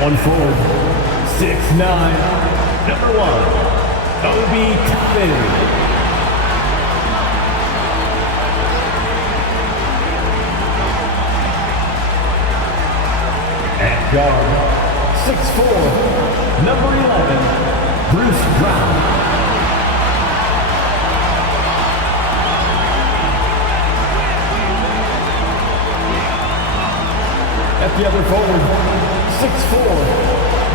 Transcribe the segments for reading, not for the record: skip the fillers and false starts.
One forward, 6'9", number 1, Kobebryant. At guard, 6'4", number 11, Bruce Brown. At the other forward, 6'4",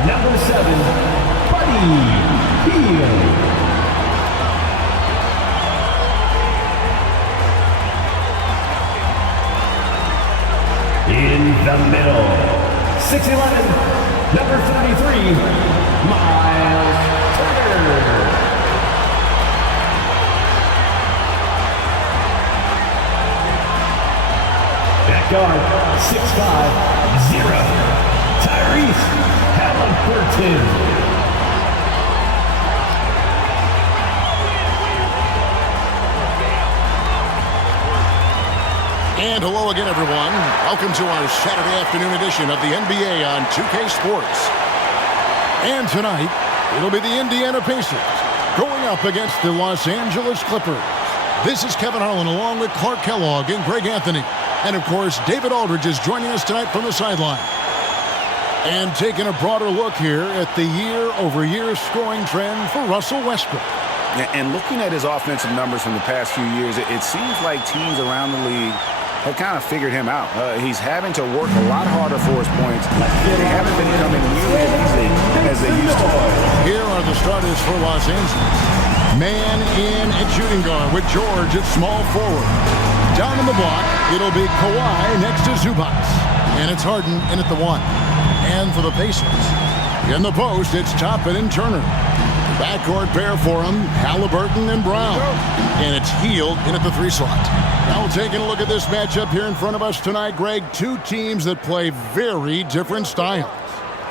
number 7, Buddy Hield. In the middle, 6'11", number 33, Miles Turner. At guard, 6'5", 0, Tyrese Halliburton. And hello again, everyone. Welcome to our Saturday afternoon edition of the NBA on 2K Sports. And tonight, it'll be the Indiana Pacers going up against the Los Angeles Clippers. This is Kevin Harlan along with Clark Kellogg and Greg Anthony. And, of course, David Aldridge is joining us tonight from the sideline. And taking a broader look here at the year-over-year scoring trend for Russell Westbrook. And looking at his offensive numbers from the past few years, it seems like teams around the league have kind of figured him out. He's having to work a lot harder for his points. They haven't been coming nearly as easy as they used to. Here are the starters for Los Angeles. Man in at shooting guard with George at small forward. Down in the block, it'll be Kawhi next to Zubac. And it's Harden in at the 1. And for the Pacers, in the post, it's Toppin and Turner. Backcourt pair for him, Halliburton and Brown. And it's Hield in at the 3 slot. Now taking a look at this matchup here in front of us tonight, Greg, two teams that play very different styles.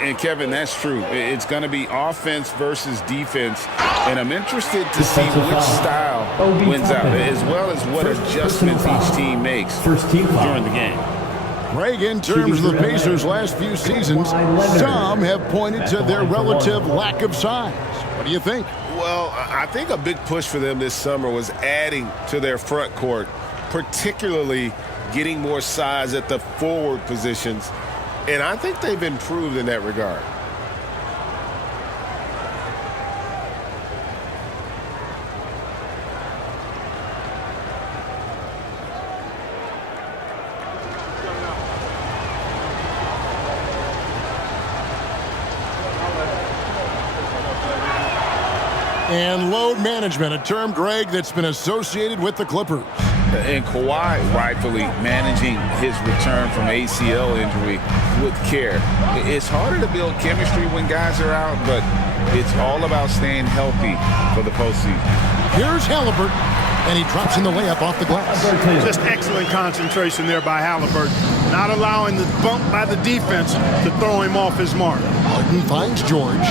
And, Kevin, that's true. It's going to be offense versus defense. And I'm interested to see which style wins out, as well as what adjustments each team makes during the game. Greg, in terms of the Pacers' last few seasons, some have pointed to their relative lack of size. What do you think? Well, I think a big push for them this summer was adding to their front court, particularly getting more size at the forward positions. And I think they've improved in that regard. And load management, a term, Greg, that's been associated with the Clippers. And Kawhi rightfully managing his return from ACL injury with care. It's harder to build chemistry when guys are out, but it's all about staying healthy for the postseason. Here's Halliburton, and he drops in the layup off the glass. Just excellent concentration there by Halliburton. Not allowing the bump by the defense to throw him off his mark. Harden finds George.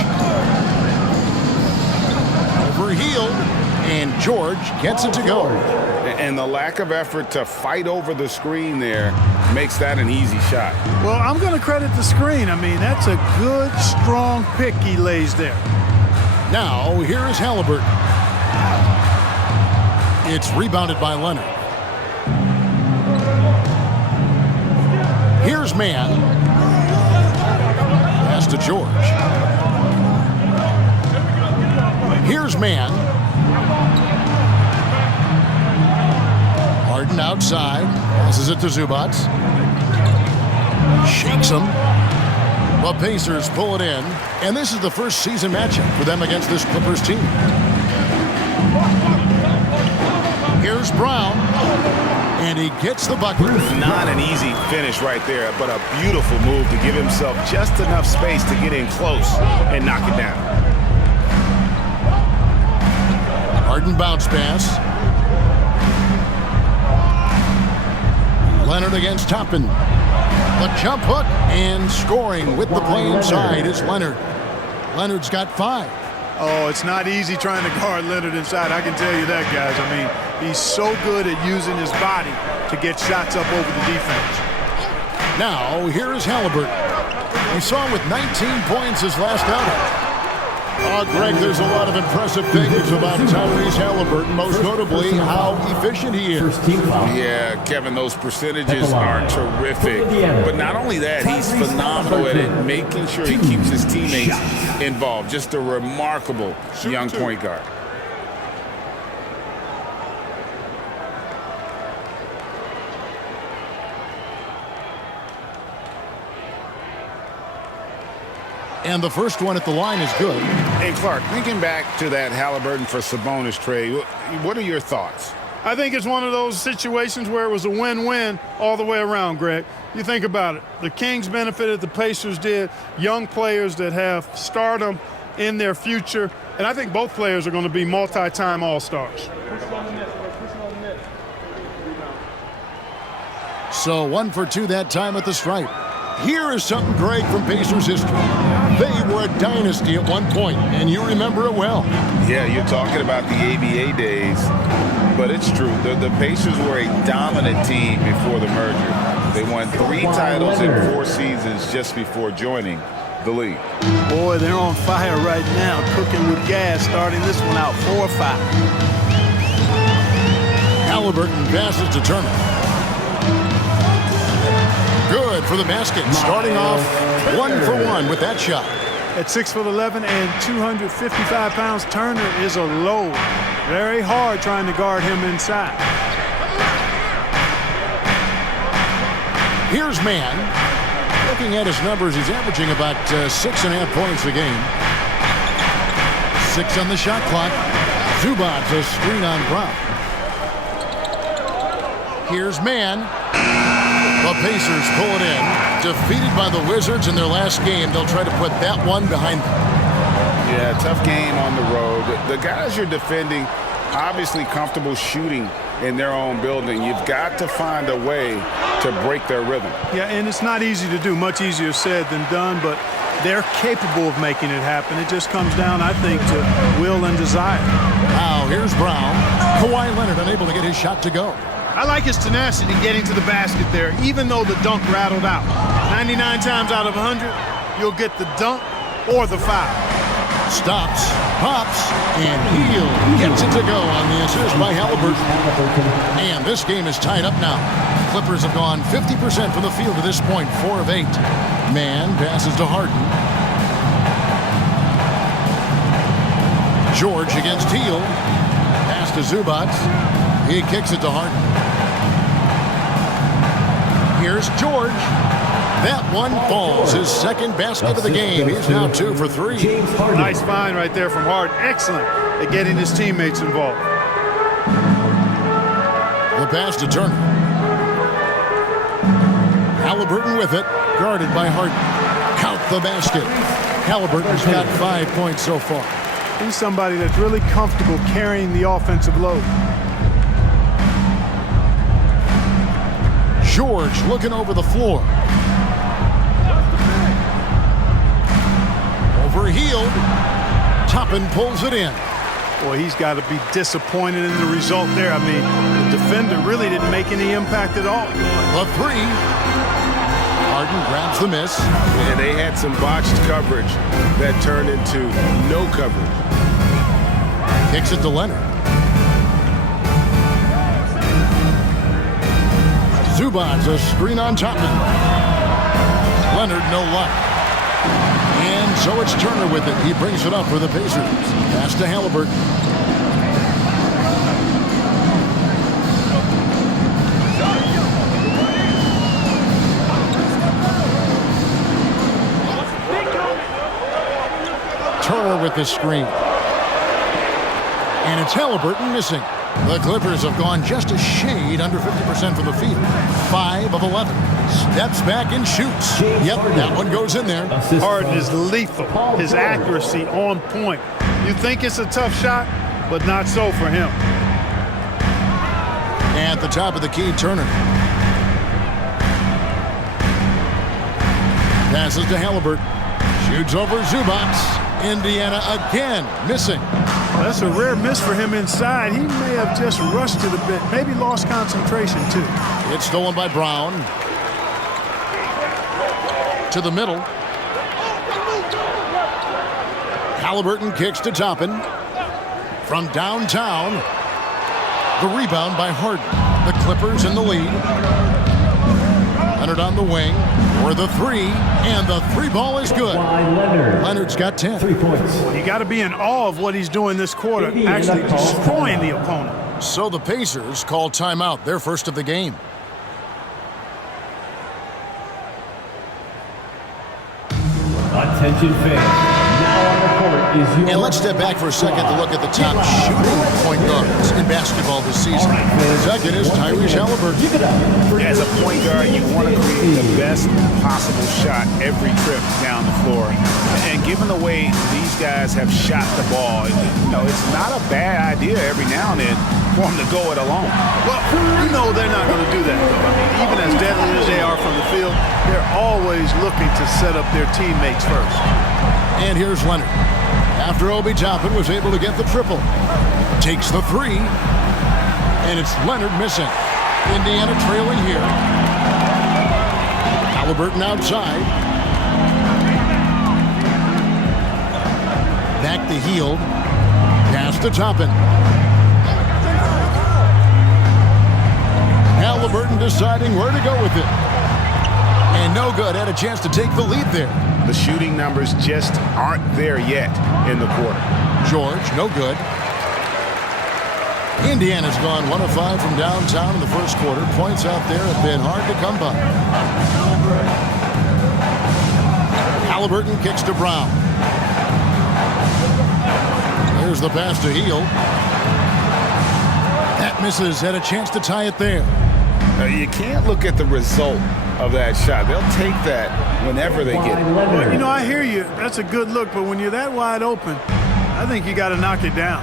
Over Hield, and George gets it to go. And the lack of effort to fight over the screen there makes that an easy shot. Well, I'm going to credit the screen. I mean, that's a good, strong pick he lays there. Now, here is Halliburton. It's rebounded by Leonard. Here's Mann. Pass to George. Here's Mann. Harden outside. Passes it to Zubac. Shakes him. Well, Pacers pull it in. And this is the first season matchup for them against this Clippers team. Here's Brown. And he gets the bucket. Not an easy finish right there, but a beautiful move to give himself just enough space to get in close and knock it down. Harden bounce pass. Leonard against Toppin. The jump hook and scoring with the play inside is Leonard. Leonard's got 5. Oh, it's not easy trying to guard Leonard inside. I can tell you that, guys. I mean, he's so good at using his body to get shots up over the defense. Now, here is Halliburton. We saw him with 19 points his last outing. Greg, there's a lot of impressive things about Tyrese Halliburton, most notably how efficient he is. First team foul. Yeah, Kevin, those percentages are terrific. But not only that, he's phenomenal at it, making sure he keeps his teammates involved. Just a remarkable young point guard. And the first one at the line is good. Hey, Clark, thinking back to that Halliburton for Sabonis trade, what are your thoughts? I think it's one of those situations where it was a win-win all the way around, Greg. You think about it. The Kings benefited, the Pacers did. Young players that have stardom in their future. And I think both players are going to be multi-time All-Stars. So 1 for 2 that time at the stripe. Here is something, Greg, from Pacers history. They were a dynasty at one point, and you remember it well. Yeah, you're talking about the ABA days, but it's true. The Pacers were a dominant team before the merger. They won 3 titles in 4 seasons just before joining the league. Boy, they're on fire right now, cooking with gas, starting this one out 4-5. Halliburton passes to Turner. Good for the basket. Starting off 1 for 1 with that shot. At 6'11" and 255 pounds, Turner is a load. Very hard trying to guard him inside. Here's Mann. Looking at his numbers, he's averaging about 6.5 points a game. 6 on the shot clock. Zubac, a screen on Brown. Here's Mann. The Pacers pull it in. Defeated by the Wizards in their last game, they'll try to put that one behind them. Yeah, tough game on the road. The guys you're defending, obviously comfortable shooting in their own building. You've got to find a way to break their rhythm. Yeah, and it's not easy to do. Much easier said than done, but they're capable of making it happen. It just comes down, I think, to will and desire. Now, here's Brown. Kawhi Leonard unable to get his shot to go. I like his tenacity getting to the basket there, even though the dunk rattled out. 99 times out of 100, you'll get the dunk or the foul. Stops, pops, and Hield gets it to go on the assist by Halliburton. And this game is tied up now. Clippers have gone 50% from the field to this point, 4 of 8. Mann passes to Harden. George against Hield. Pass to Zubac. He kicks it to Harden. Here's George. That one falls. His second basket of the game. He's now 2 for 3. Nice find right there from Harden. Excellent at getting his teammates involved. The pass to Turner. Halliburton with it. Guarded by Harden. Count the basket. Halliburton's got 5 points so far. He's somebody that's really comfortable carrying the offensive load. George looking over the floor. Over Hield. Toppin pulls it in. Boy, he's got to be disappointed in the result there. I mean, the defender really didn't make any impact at all. The 3. Harden grabs the miss. And they had some botched coverage that turned into no coverage. Kicks it to Leonard. Zubac, a screen on Toppin. Leonard, no luck. And so it's Turner with it. He brings it up for the Pacers. Pass to Halliburton. Turner with the screen. And it's Halliburton missing. The Clippers have gone just a shade under 50% from the field. 5 of 11. Steps back and shoots. Yep, that one goes in there. Harden is lethal. His accuracy on point. You think it's a tough shot, but not so for him. At the top of the key, Turner. Passes to Halliburton. Shoots over Zubac. Indiana again missing. That's a rare miss for him inside. He may have just rushed it a bit, maybe lost concentration too. It's stolen by Brown. To the middle. Halliburton kicks to Toppin. From downtown, the rebound by Harden. The Clippers in the lead. Leonard on the wing for the three, and the three ball is good. Leonard's got 10. 3 points. You got to be in awe of what he's doing this quarter, actually destroying the opponent. So the Pacers call timeout, their first of the game. Attention fans. Now on the court is your... And let's step back for a second to look at the top shooting point guards in basketball this season. Second is Tyrese Halliburton. As a point guard, you want to create the best possible shot every trip down the floor. And given the way these guys have shot the ball, it's not a bad idea every now and then for them to go it alone. Well, you know they're not going to do that, though. I mean, even as deadly as they are from the field, they're always looking to set up their teammates first. And here's Leonard. After Obi Toppin was able to get the triple. Takes the three. And it's Leonard missing. Indiana trailing here. Halliburton outside. Back to Hield. Pass to Toppin. Halliburton deciding where to go with it. And no good. Had a chance to take the lead there. The shooting numbers just aren't there yet in the quarter. George, no good. Indiana's gone 1 of 5 from downtown in the first quarter. Points out there have been hard to come by. Halliburton kicks to Brown. There's the pass to Hield. That misses. Had a chance to tie it there. You can't look at the result of that shot. They'll take that whenever they get it. Well, I hear you. That's a good look, but when you're that wide open, I think you got to knock it down.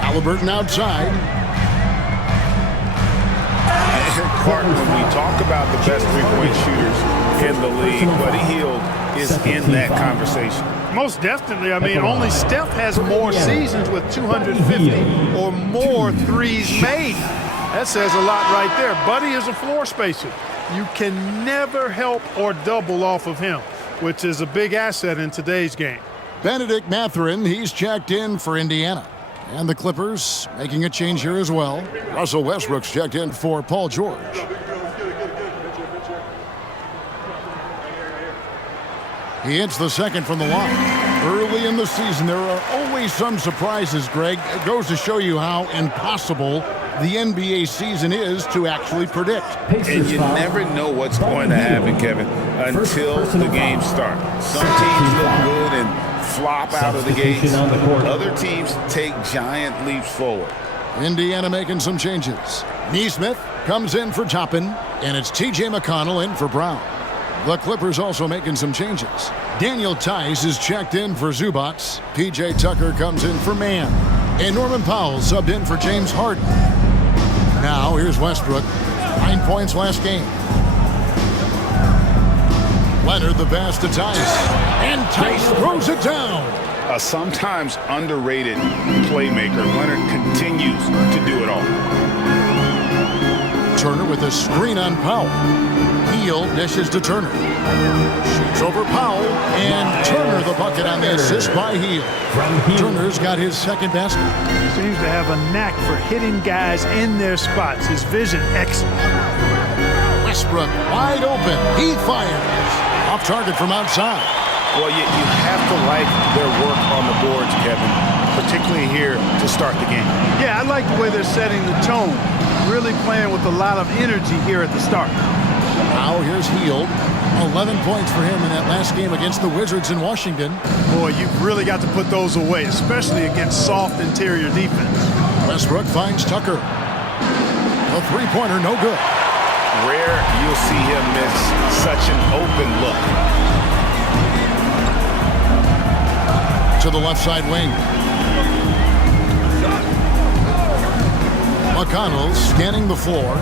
Halliburton outside. Clark, when we talk about the best three-point shooters in the league, Buddy Hield is in that conversation. Most definitely. I mean, only Steph has more seasons with 250 or more threes made. That says a lot right there. Buddy is a floor spacer. You can never help or double off of him, which is a big asset in today's game. Benedict Mathurin, he's checked in for Indiana. And the Clippers making a change here as well. Russell Westbrook's checked in for Paul George. He hits the second from the line. Early in the season, there are always some surprises, Greg. It goes to show you how impossible the NBA season is to actually predict. And you never know what's going to happen, Kevin, until the games start. Some teams look good and flop out of the gates. Other teams take giant leaps forward. Indiana making some changes. Nesmith comes in for Toppin, and it's T.J. McConnell in for Brown. The Clippers also making some changes. Daniel Tice is checked in for Zubac. P.J. Tucker comes in for Mann. And Norman Powell subbed in for James Harden. Now here's Westbrook. 9 points last game. Leonard the pass to Tice. And Tice throws it down. A sometimes underrated playmaker. Leonard continues to do it all. Turner with a screen on Powell. Hield dishes to Turner. Shoots over Powell. And Turner the bucket on the assist by Hield. Turner's got his second basket. Seems to have a knack for hitting guys in their spots. His vision excellent. Westbrook wide open. He fires. Off target from outside. Well, you have to like their work on the boards, Kevin, particularly here to start the game. Yeah, I like the way they're setting the tone. Really playing with a lot of energy here at the start. Now here's Hield. 11 points for him in that last game against the Wizards in Washington. Boy, you've really got to put those away, especially against soft interior defense. Westbrook finds Tucker. A three-pointer, no good. Rare you'll see him miss such an open look. To the left side wing. McConnell scanning the floor.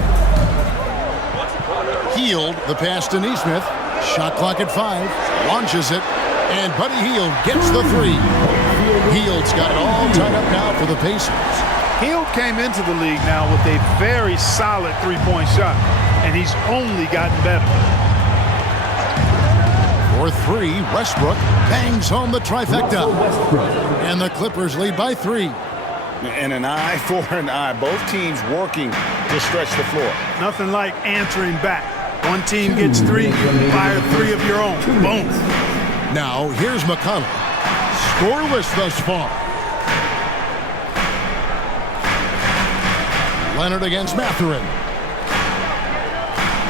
Hield, the pass to Nesmith. Shot clock at 5. Launches it. And Buddy Hield gets the three. Hield's got it all tied up now for the Pacers. Hield came into the league now with a very solid three-point shot, and he's only gotten better. For three, Westbrook bangs home the trifecta. Westbrook. And the Clippers lead by 3. And an eye for an eye. Both teams working to stretch the floor. Nothing like answering back. One team gets 3, fire 3 of your own. Boom. Now, here's McConnell. Scoreless thus far. Leonard against Mathurin.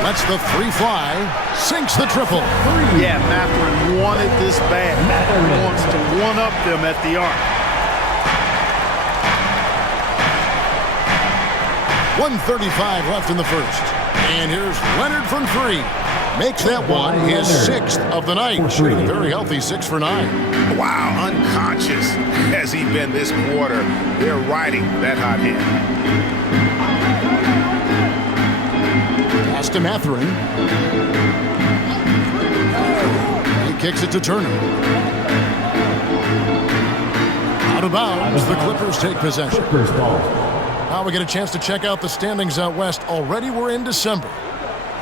Lets the 3 fly. Sinks the triple. Yeah, Mathurin wanted this bad. Mathurin wants to one-up them at the arc. 1:35 left in the first. And here's Leonard from 3. Makes that one his 6th of the night. Shooting a very healthy 6 for 9. Wow, unconscious has he been this quarter. They're riding that hot hand. Pass to Mathurin. He kicks it to Turner. Out of bounds, the Clippers take possession. Clippers ball. Now we get a chance to check out the standings out west. Already we're in December.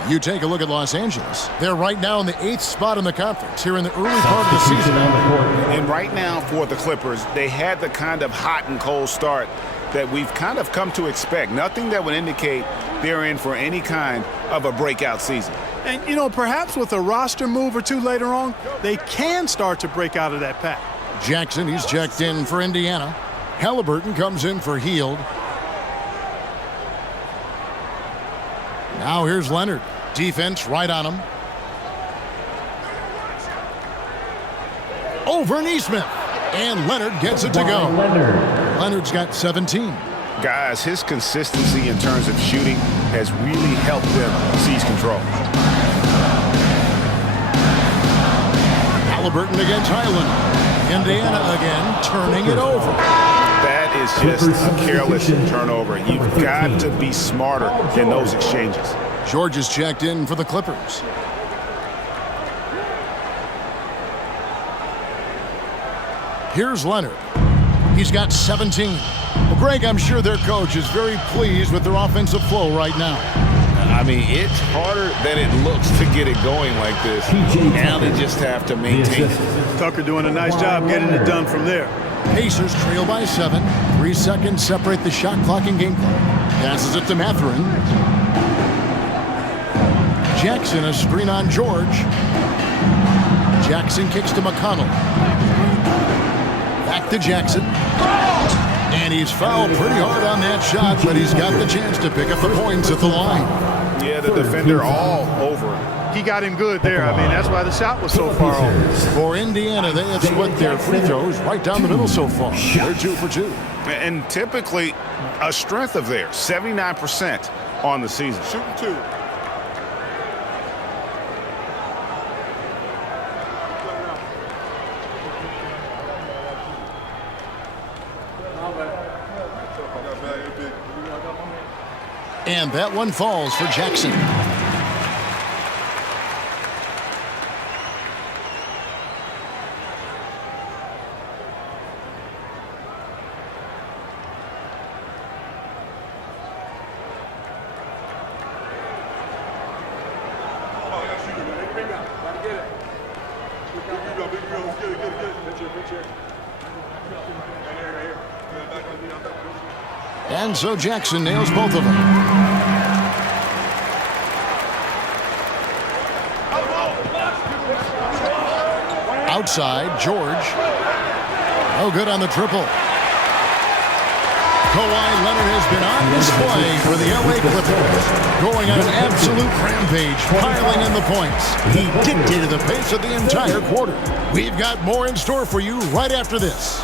You take a look at Los Angeles. They're right now in the 8th spot in the conference here in the early part of the season. On the court. And right now for the Clippers, they had the kind of hot and cold start that we've kind of come to expect. Nothing that would indicate they're in for any kind of a breakout season. And, you know, perhaps with a roster move or two later on, they can start to break out of that pack. Jackson, he's checked in for Indiana. Halliburton comes in for Hield. Now here's Leonard. Defense right on him. Over Neesmith. And Leonard gets it to go. Leonard. Leonard's got 17. Guys, his consistency in terms of shooting has really helped them seize control. Halliburton against Highland. Indiana again turning it over. That is just a careless turnover. You've got to be smarter in those exchanges. George is checked in for the Clippers. Here's Leonard. He's got 17. Well, Greg, I'm sure their coach is very pleased with their offensive flow right now. I mean, it's harder than it looks to get it going like this. Now they just have to maintain it. Tucker doing a nice job getting it done from there. Pacers trail by 7. 3 seconds separate the shot clock and game clock. Passes it to Mathurin. Jackson, a screen on George. Jackson kicks to McConnell. Back to Jackson. And he's fouled pretty hard on that shot, but he's got the chance to pick up the points at the line. Yeah, the defender all over him. He got him good there. I mean, that's why the shot was so far off. For Indiana, they have split their free throws right down the middle so far. They're 2 for 2. And typically a strength of theirs, 79% on the season. Shooting 2. And that one falls for Jackson. And so Jackson nails both of them. Outside, George. No good on the triple. Kawhi Leonard has been on display for the LA Clippers, going on an absolute rampage, piling in the points. He dictated the pace of the entire quarter. We've got more in store for you right after this.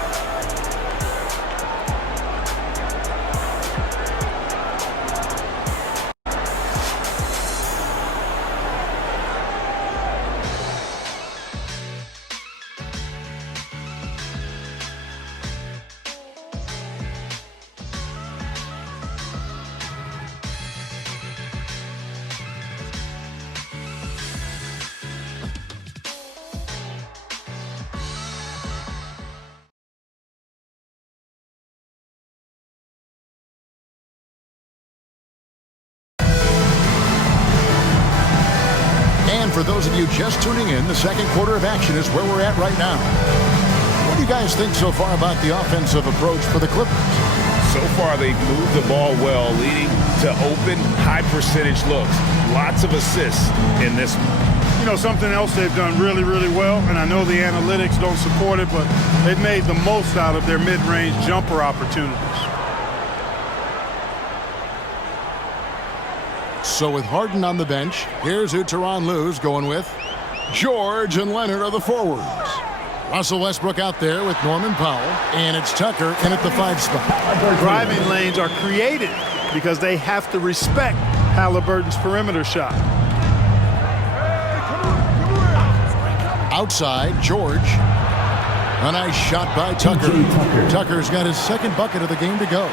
for those of you just tuning in, the second quarter of action is where we're at right now. What do you guys think so far about the offensive approach for the Clippers? So far, they've moved the ball well, leading to open, high-percentage looks. Lots of assists in this one. You know, something else they've done really, really well, and I know the analytics don't support it, but they've made the most out of their mid-range jumper opportunities. So with Harden on the bench, here's who Tyronn Lue's going with. George and Leonard are the forwards. Russell Westbrook out there with Norman Powell, and it's Tucker in at the 5 spot. Driving lanes are created because they have to respect Halliburton's perimeter shot. Outside, George. A nice shot by Tucker. Tucker's got his second bucket of the game to go.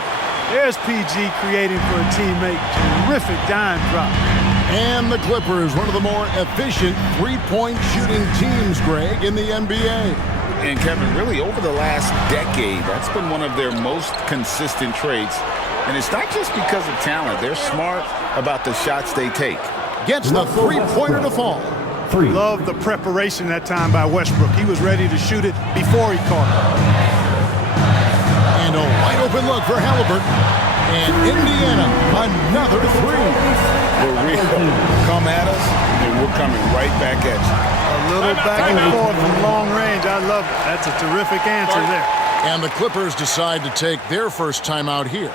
There's PG creating for a teammate. Terrific dime drop. And the Clippers, one of the more efficient three-point shooting teams, Greg, in the NBA. And Kevin, really over the last decade, that's been one of their most consistent traits. And it's not just because of talent. They're smart about the shots they take. Gets the three-pointer to fall. Love the preparation that time by Westbrook. He was ready to shoot it before he caught it. And a wide open look for Halliburton. And Indiana, another three. Come at us, and we're coming right back at you. A little back and forth from long range. I love it. That's a terrific answer there. And the Clippers decide to take their first timeout here.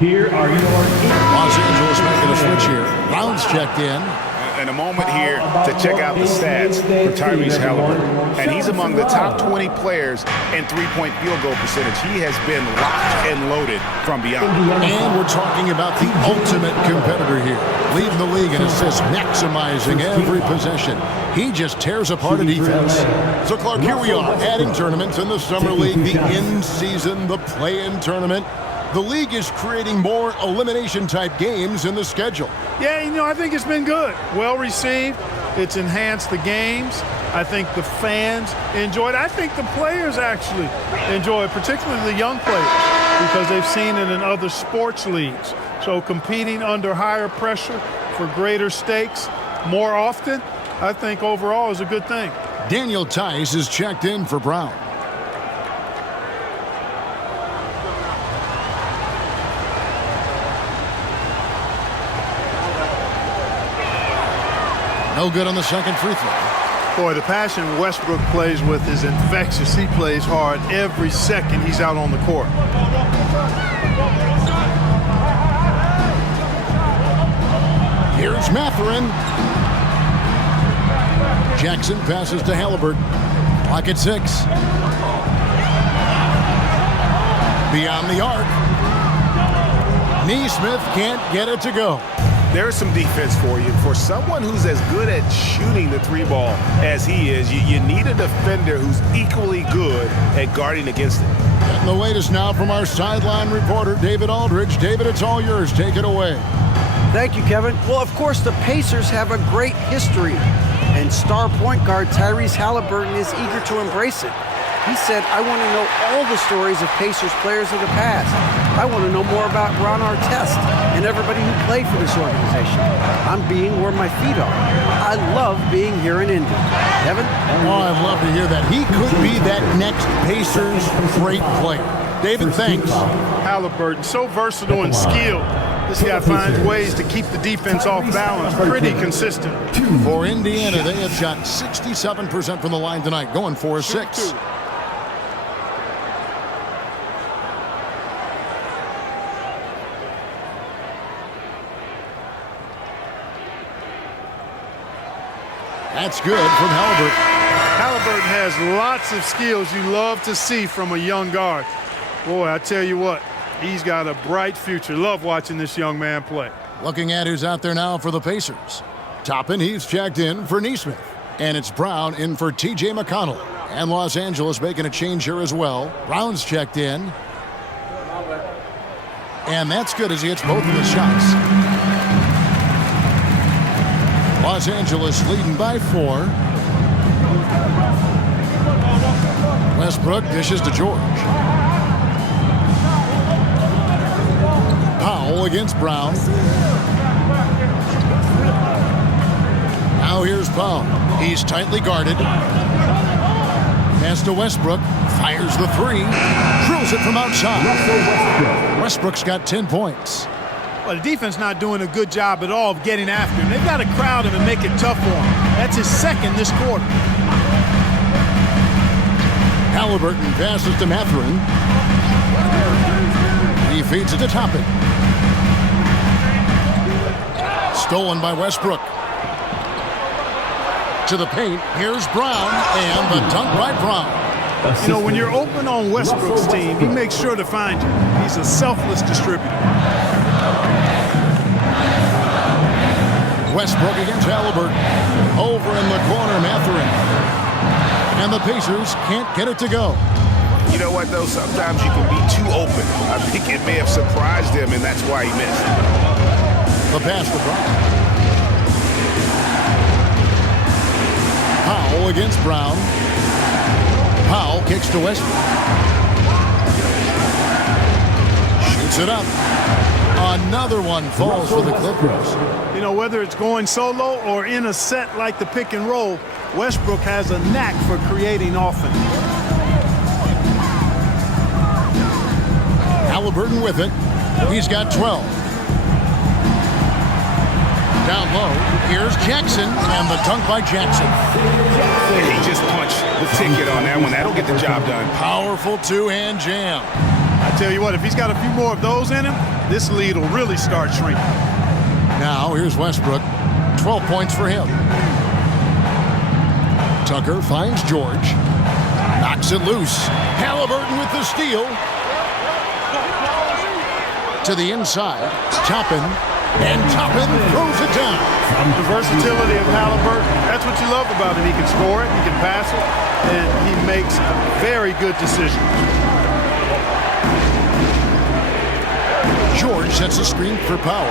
Here are your Los Angeles making a switch here. Brown's checked in. And a moment here to check out the stats for Tyrese Halliburton. And he's among the top 20 players in three-point field goal percentage. He has been locked and loaded from beyond. And we're talking about the ultimate competitor here. Leading the league in assists, maximizing every possession. He just tears apart a defense. So, Clark, here we are, adding tournaments in the Summer League, the in-season, the play-in tournament. The league is creating more elimination-type games in the schedule. Yeah, you know, I think it's been good. Well received. It's enhanced the games. I think the fans enjoy it. I think the players actually enjoy it, particularly the young players, because they've seen it in other sports leagues. So competing under higher pressure for greater stakes more often, I think overall is a good thing. Daniel Tice is checked in for Brown. No good on the second free throw. Boy, the passion Westbrook plays with is infectious. He plays hard every second he's out on the court. Here's Mathurin. Jackson passes to Halliburton. Clock at 6. Beyond the arc. Neesmith can't get it to go. There's some defense for you. For someone who's as good at shooting the three ball as he is, you need a defender who's equally good at guarding against it. And the latest now from our sideline reporter, David Aldridge. David, it's all yours. Take it away. Thank you, Kevin. Well, of course, the Pacers have a great history, and star point guard Tyrese Halliburton is eager to embrace it. He said, I want to know all the stories of Pacers players of the past. I want to know more about Ron Artest and everybody who played for this organization. I'm being where my feet are. I love being here in Indy. Kevin? Oh, I'd love to hear that. He could be that next Pacers great player. David, thanks. Halliburton, so versatile and skilled. This guy finds ways to keep the defense off balance. Pretty consistent. For Indiana, they have shot 67% from the line tonight, going for a 6. That's good from Halliburton. Halliburton has lots of skills you love to see from a young guard. Boy, I tell you what, he's got a bright future. Love watching this young man play. Looking at who's out there now for the Pacers. Toppin, he's checked in for Neesmith. And it's Brown in for T.J. McConnell. And Los Angeles making a change here as well. Brown's checked in. And that's good as he hits both of his shots. Los Angeles leading by 4. Westbrook dishes to George. Foul against Brown. Now here's Powell. He's tightly guarded. Pass to Westbrook. Fires the three. Drills it from outside. Westbrook's got 10 points. Well, the defense not doing a good job at all of getting after him. They've got to crowd him and make it tough for him. That's his second this quarter. Halliburton passes to Mathurin. He feeds it to Toppin. Stolen by Westbrook. To the paint. Here's Brown, and the dunk by Brown. You know, when you're open on Westbrook's team, he makes sure to find you. He's a selfless distributor. Westbrook against Halliburton. Over in the corner, Mathurin. And the Pacers can't get it to go. You know what, though? Sometimes you can be too open. I think it may have surprised him, and that's why he missed. The pass to Brown. Powell against Brown. Powell kicks to Westbrook. Shoots it up. Another one falls for the Clippers. You know, whether it's going solo or in a set like the pick and roll, Westbrook has a knack for creating offense. Halliburton with it. He's got 12. Down low, here's Jackson, and the dunk by Jackson. He just punched the ticket on that one. That'll get the job done. Powerful two-hand jam. I tell you what, if he's got a few more of those in him, this lead will really start shrinking. Now, here's Westbrook. 12 points for him. Tucker finds George. Knocks it loose. Halliburton with the steal. To the inside. Toppin. And Toppin throws it down. The versatility of Halliburton, that's what you love about him. He can score it, he can pass it, and he makes very good decisions. George sets a screen for Powell.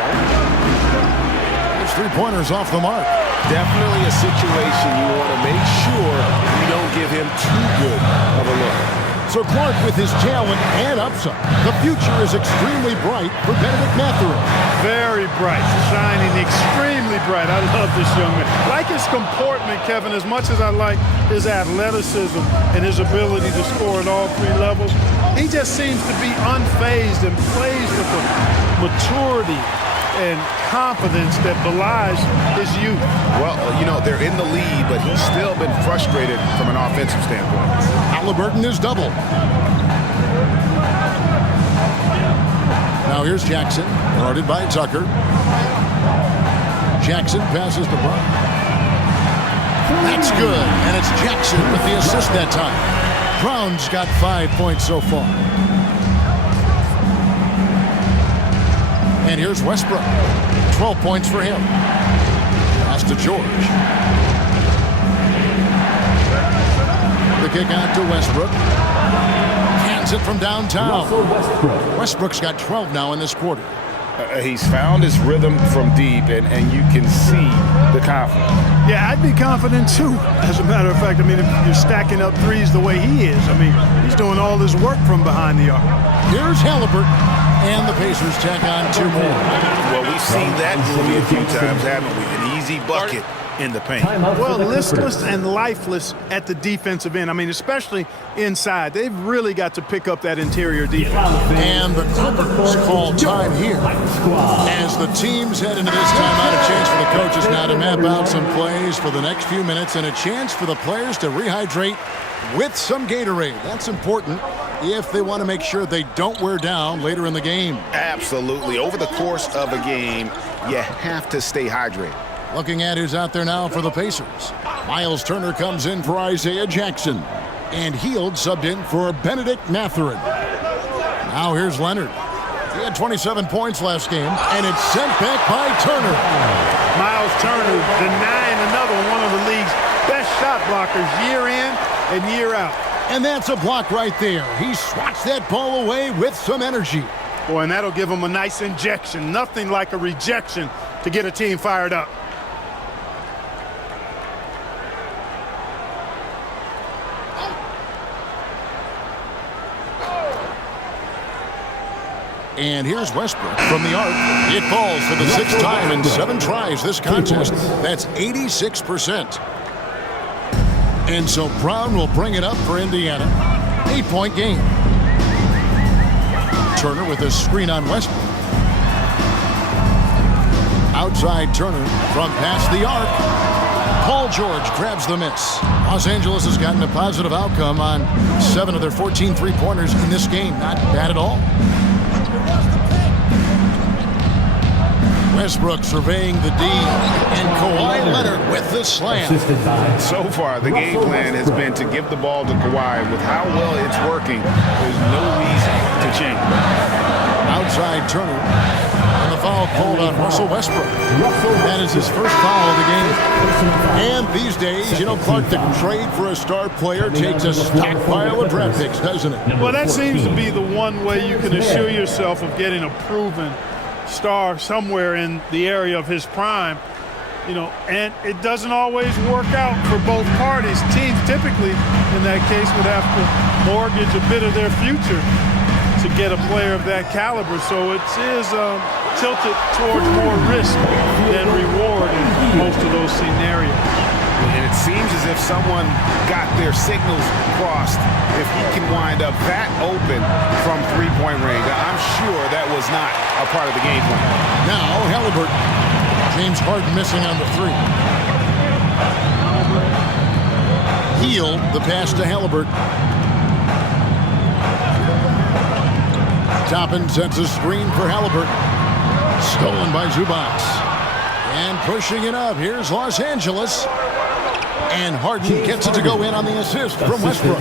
His three-pointers off the mark. Definitely a situation you want to make sure you don't give him too good of a look. So Clark with his talent and upside. The future is extremely bright for Benedict Mathurin. Very bright, shining extremely bright. I love this young man. Like his comportment, Kevin, as much as I like his athleticism and his ability to score at all three levels, he just seems to be unfazed and plays with a maturity and confidence that belies his youth. Well, you know, they're in the lead, but he's still been frustrated from an offensive standpoint. Halliburton is doubled. Now here's Jackson, guarded by Tucker. Jackson passes to Brown. That's good, and it's Jackson with the assist that time. Brown's got 5 points so far. And here's Westbrook. 12 points for him. Pass to George. The kick out to Westbrook. Hands it from downtown. Westbrook's got 12 now in this quarter. He's found his rhythm from deep, and you can see the confidence. Yeah, I'd be confident too. As a matter of fact, I mean, if you're stacking up threes the way he is, I mean, he's doing all his work from behind the arc. Here's Halliburton, and the Pacers tack on 2 more. Well, we've seen that movie a few times, haven't we? An easy bucket in the paint. Well, listless and lifeless at the defensive end. I mean, especially inside. They've really got to pick up that interior defense. And the Clippers call time here. As the teams head into this timeout, a chance for the coaches now to map out some plays for the next few minutes and a chance for the players to rehydrate with some Gatorade. That's important if they want to make sure they don't wear down later in the game. Absolutely. Over the course of a game, you have to stay hydrated. Looking at who's out there now for the Pacers. Miles Turner comes in for Isaiah Jackson. And Hield subbed in for Benedict Mathurin. Now here's Leonard. He had 27 points last game, and it's sent back by Turner. Miles Turner denying another one of the league's best shot blockers year in and year out. And that's a block right there. He swats that ball away with some energy. Boy, and that'll give him a nice injection. Nothing like a rejection to get a team fired up. And here's Westbrook from the arc. It falls for the 6th time in 7 tries this contest. That's 86%. And so Brown will bring it up for Indiana. 8-point game. Turner with a screen on Westbrook. Outside Turner from past the arc. Paul George grabs the miss. Los Angeles has gotten a positive outcome on 7 of their 14 three-pointers in this game. Not bad at all. Westbrook surveying the D, and Kawhi Leonard with the slam. So far, the game plan has been to give the ball to Kawhi. With how well it's working, there's no reason to change. Outside Turner, and the foul called on Russell Westbrook. That is his first foul of the game. And these days, you know, Clark, the trade for a star player takes a stockpile of draft picks, doesn't it? Well, that seems to be the one way you can assure yourself of getting a proven star somewhere in the area of his prime, you know, and it doesn't always work out for both parties. Teams typically, in that case, would have to mortgage a bit of their future to get a player of that caliber. So it is tilted towards more risk than reward in most of those scenarios. And it seems as if someone got their signals crossed if he can wind up that open from three-point range. I'm sure that was not a part of the game plan. Now Halliburton. James Harden missing on the 3. Heel the pass to Halliburton. Toppin sets a screen for Halliburton. Stolen by Zubac. And pushing it up. Here's Los Angeles. And Harden gets it to go in on the assist from Westbrook.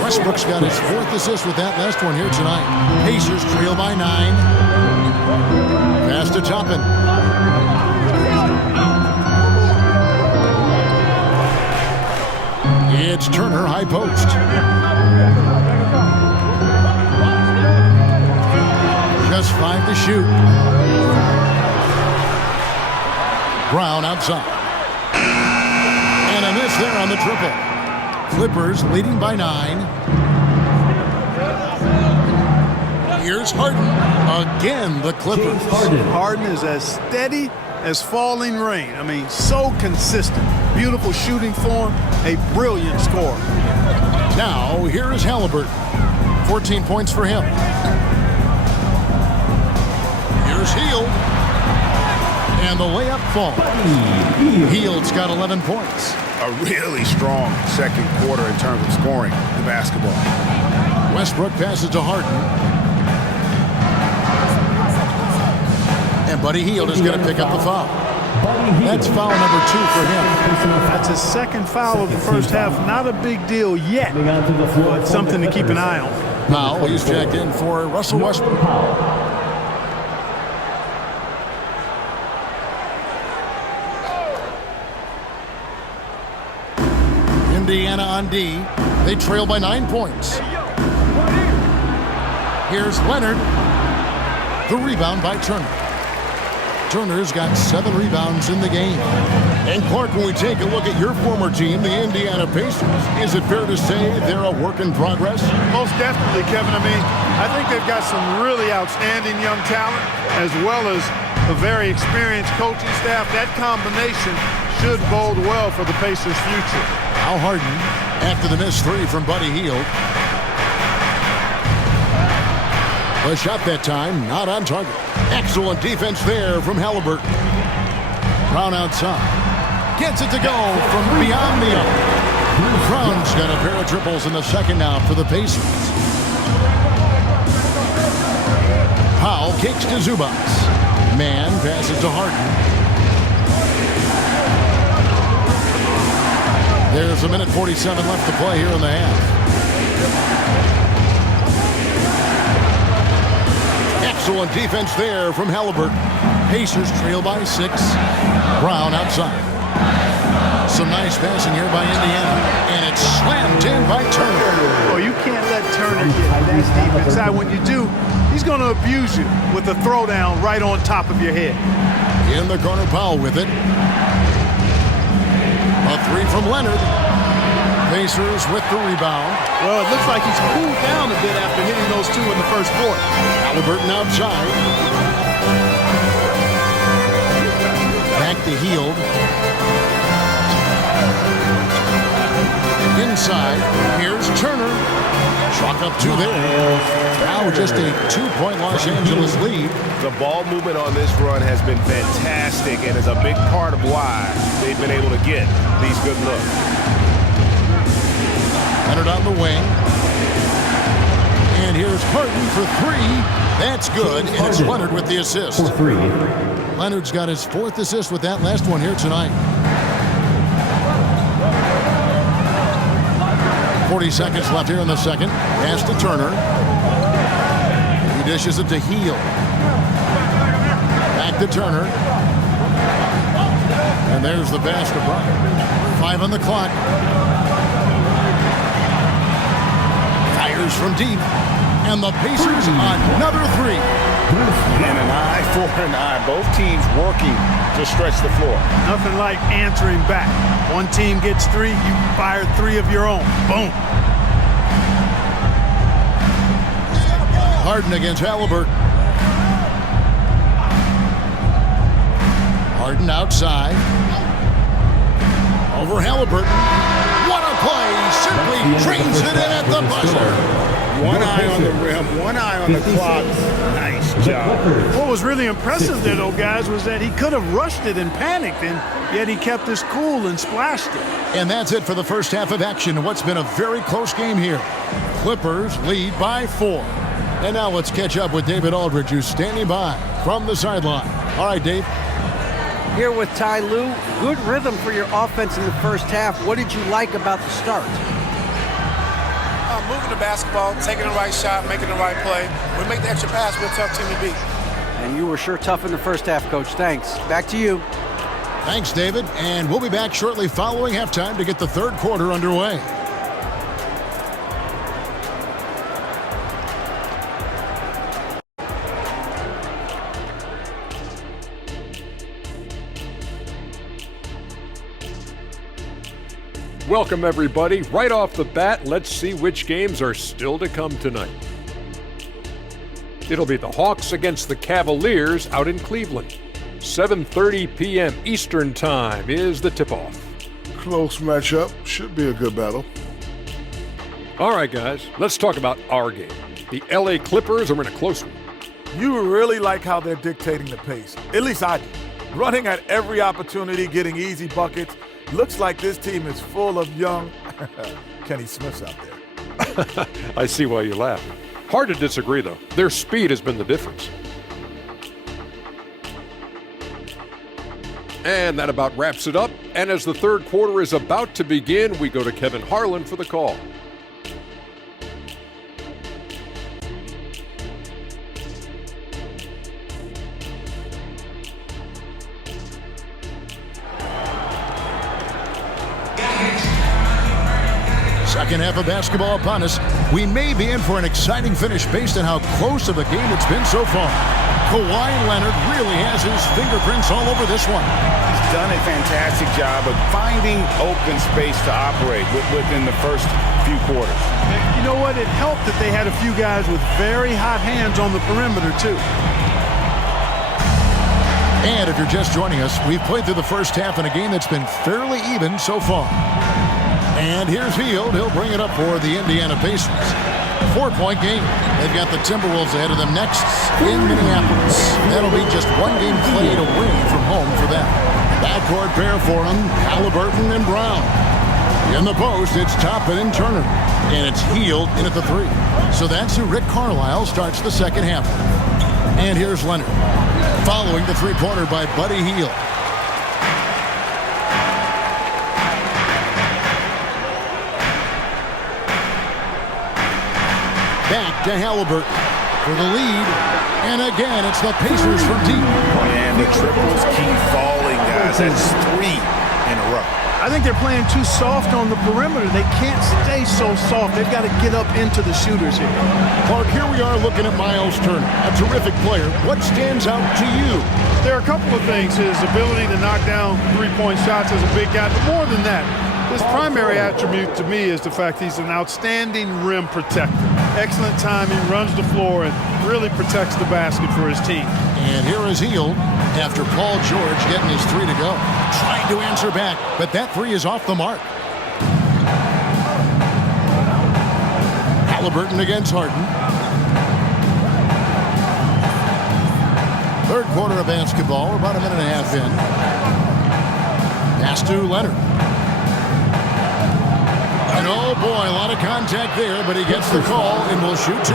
Westbrook's got his 4th assist with that last one here tonight. Pacers trail by 9. Pass to Toppin. It's Turner, high post. Just 5 to shoot. Brown outside. And a miss there on the triple. Clippers leading by 9. Here's Harden. Again, the Clippers. Harden is as steady as falling rain. I mean, so consistent. Beautiful shooting form, a brilliant scorer. Now, here is Halliburton. 14 points for him. Here's Hield. And the layup falls. Hield's got 11 points. A really strong second quarter in terms of scoring the basketball. Westbrook passes to Harden. And Buddy Hield is going to pick up the foul. That's foul number 2 for him. That's his second foul of the first half. Not a big deal yet, but something to keep an eye on. Now he's checked in for Russell Westbrook. Indiana on D. They trail by 9 points. Here's Leonard. The rebound by Turner. Turner's got 7 rebounds in the game. And Clark, when we take a look at your former team, the Indiana Pacers, is it fair to say they're a work in progress? Most definitely, Kevin. I mean, I think they've got some really outstanding young talent as well as a very experienced coaching staff. That combination should bode well for the Pacers' future. Al Harden, after the missed 3 from Buddy Hield. The shot that time, not on target. Excellent defense there from Halliburton. Brown outside. Gets it to go from beyond the arc. Brown's got a pair of triples in the second now for the Pacers. Powell kicks to Zubac. Man passes to Harden. There's a minute 47 left to play here in the half. Excellent defense there from Halliburton. Pacers trail by 6. Brown outside. Some nice passing here by Indiana. And it's slammed in by Turner. Well, you can't let Turner get that deep inside. When you do, he's going to abuse you with a throwdown right on top of your head. In the corner, Powell with it. A 3 from Leonard. Pacers with the rebound. Well, it looks like he's cooled down a bit after hitting those two in the first quarter. Halliburton outside. Back to Hield. Inside. Here's Turner. Chalk up two there. Now just a 2-point Los Angeles lead. The ball movement on this run has been fantastic and is a big part of why they've been able to get these good looks. Leonard on the wing. And here's Harden for three. That's good, and it's Leonard with the assist. Leonard's got his 4th assist with that last one here tonight. 40 seconds left here in the second. Pass to Turner. He dishes it to Hield. Back to Turner. And there's the pass to Bryant. 5 on the clock. Fires from deep. And the Pacers another 3. And an eye for an eye. Both teams working to stretch the floor. Nothing like answering back. One team gets 3, you fire 3 of your own. Boom. Harden against Halliburton. Harden outside. Over Halliburton. What a play. Simply trains it in at the buzzer. One eye on the rim, one eye on the clock. Nice job. What was really impressive there, though, guys, was that he could have rushed it and panicked, and yet he kept his cool and splashed it. And that's it for the first half of action in what's been a very close game here. Clippers lead by 4. And now let's catch up with David Aldridge, who's standing by from the sideline. All right, Dave. Here with Ty Lue. Good rhythm for your offense in the first half. What did you like about the start? Moving the basketball, taking the right shot, making the right play. When we make the extra pass, we're a tough team to beat. And you were sure tough in the first half, Coach. Thanks. Back to you. Thanks, David. And we'll be back shortly following halftime to get the third quarter underway. Welcome, everybody. Right off the bat, let's see which games are still to come tonight. It'll be the Hawks against the Cavaliers out in Cleveland. 7:30 p.m. Eastern Time is the tip-off. Close matchup. Should be a good battle. All right, guys, let's talk about our game. The LA Clippers are in a close one. You really like how they're dictating the pace. At least I do. Running at every opportunity, getting easy buckets. Looks like this team is full of young Kenny Smiths out there. I see why you laugh. Hard to disagree, though. Their speed has been the difference. And that about wraps it up. And as the third quarter is about to begin, we go to Kevin Harlan for the call. Second half of basketball upon us. We may be in for an exciting finish based on how close of a game it's been so far. Kawhi Leonard really has his fingerprints all over this one. He's done a fantastic job of finding open space to operate within the first few quarters. You know what? It helped that they had a few guys with very hot hands on the perimeter, too. And if you're just joining us, we've played through the first half in a game that's been fairly even so far. And here's Hield. He'll bring it up for the Indiana Pacers. 4-point game. They've got the Timberwolves ahead of them next in Minneapolis. That'll be just one game played away from home for them. Backcourt pair for them, Halliburton and Brown. In the post, it's Toppin and Turner. And it's Hield in at the 3. So that's who Rick Carlisle starts the second half. And here's Leonard. Following the three-pointer by Buddy Hield. Back to Halliburton for the lead. And again, it's the Pacers from deep. And the triples keep falling, guys. That's 3 in a row. I think they're playing too soft on the perimeter. They can't stay so soft. They've got to get up into the shooters here. Clark, here we are looking at Miles Turner, a terrific player. What stands out to you? There are a couple of things. His ability to knock down three-point shots as a big guy, but more than that, His primary attribute to me is the fact he's an outstanding rim protector. Excellent timing, runs the floor, and really protects the basket for his team. And here is Hield after Paul George getting his 3 to go. Trying to answer back, but that 3 is off the mark. Halliburton against Harden. Third quarter of basketball, about a minute and a half in. Pass to Leonard. And oh boy, a lot of contact there, but he gets the call and will shoot 2.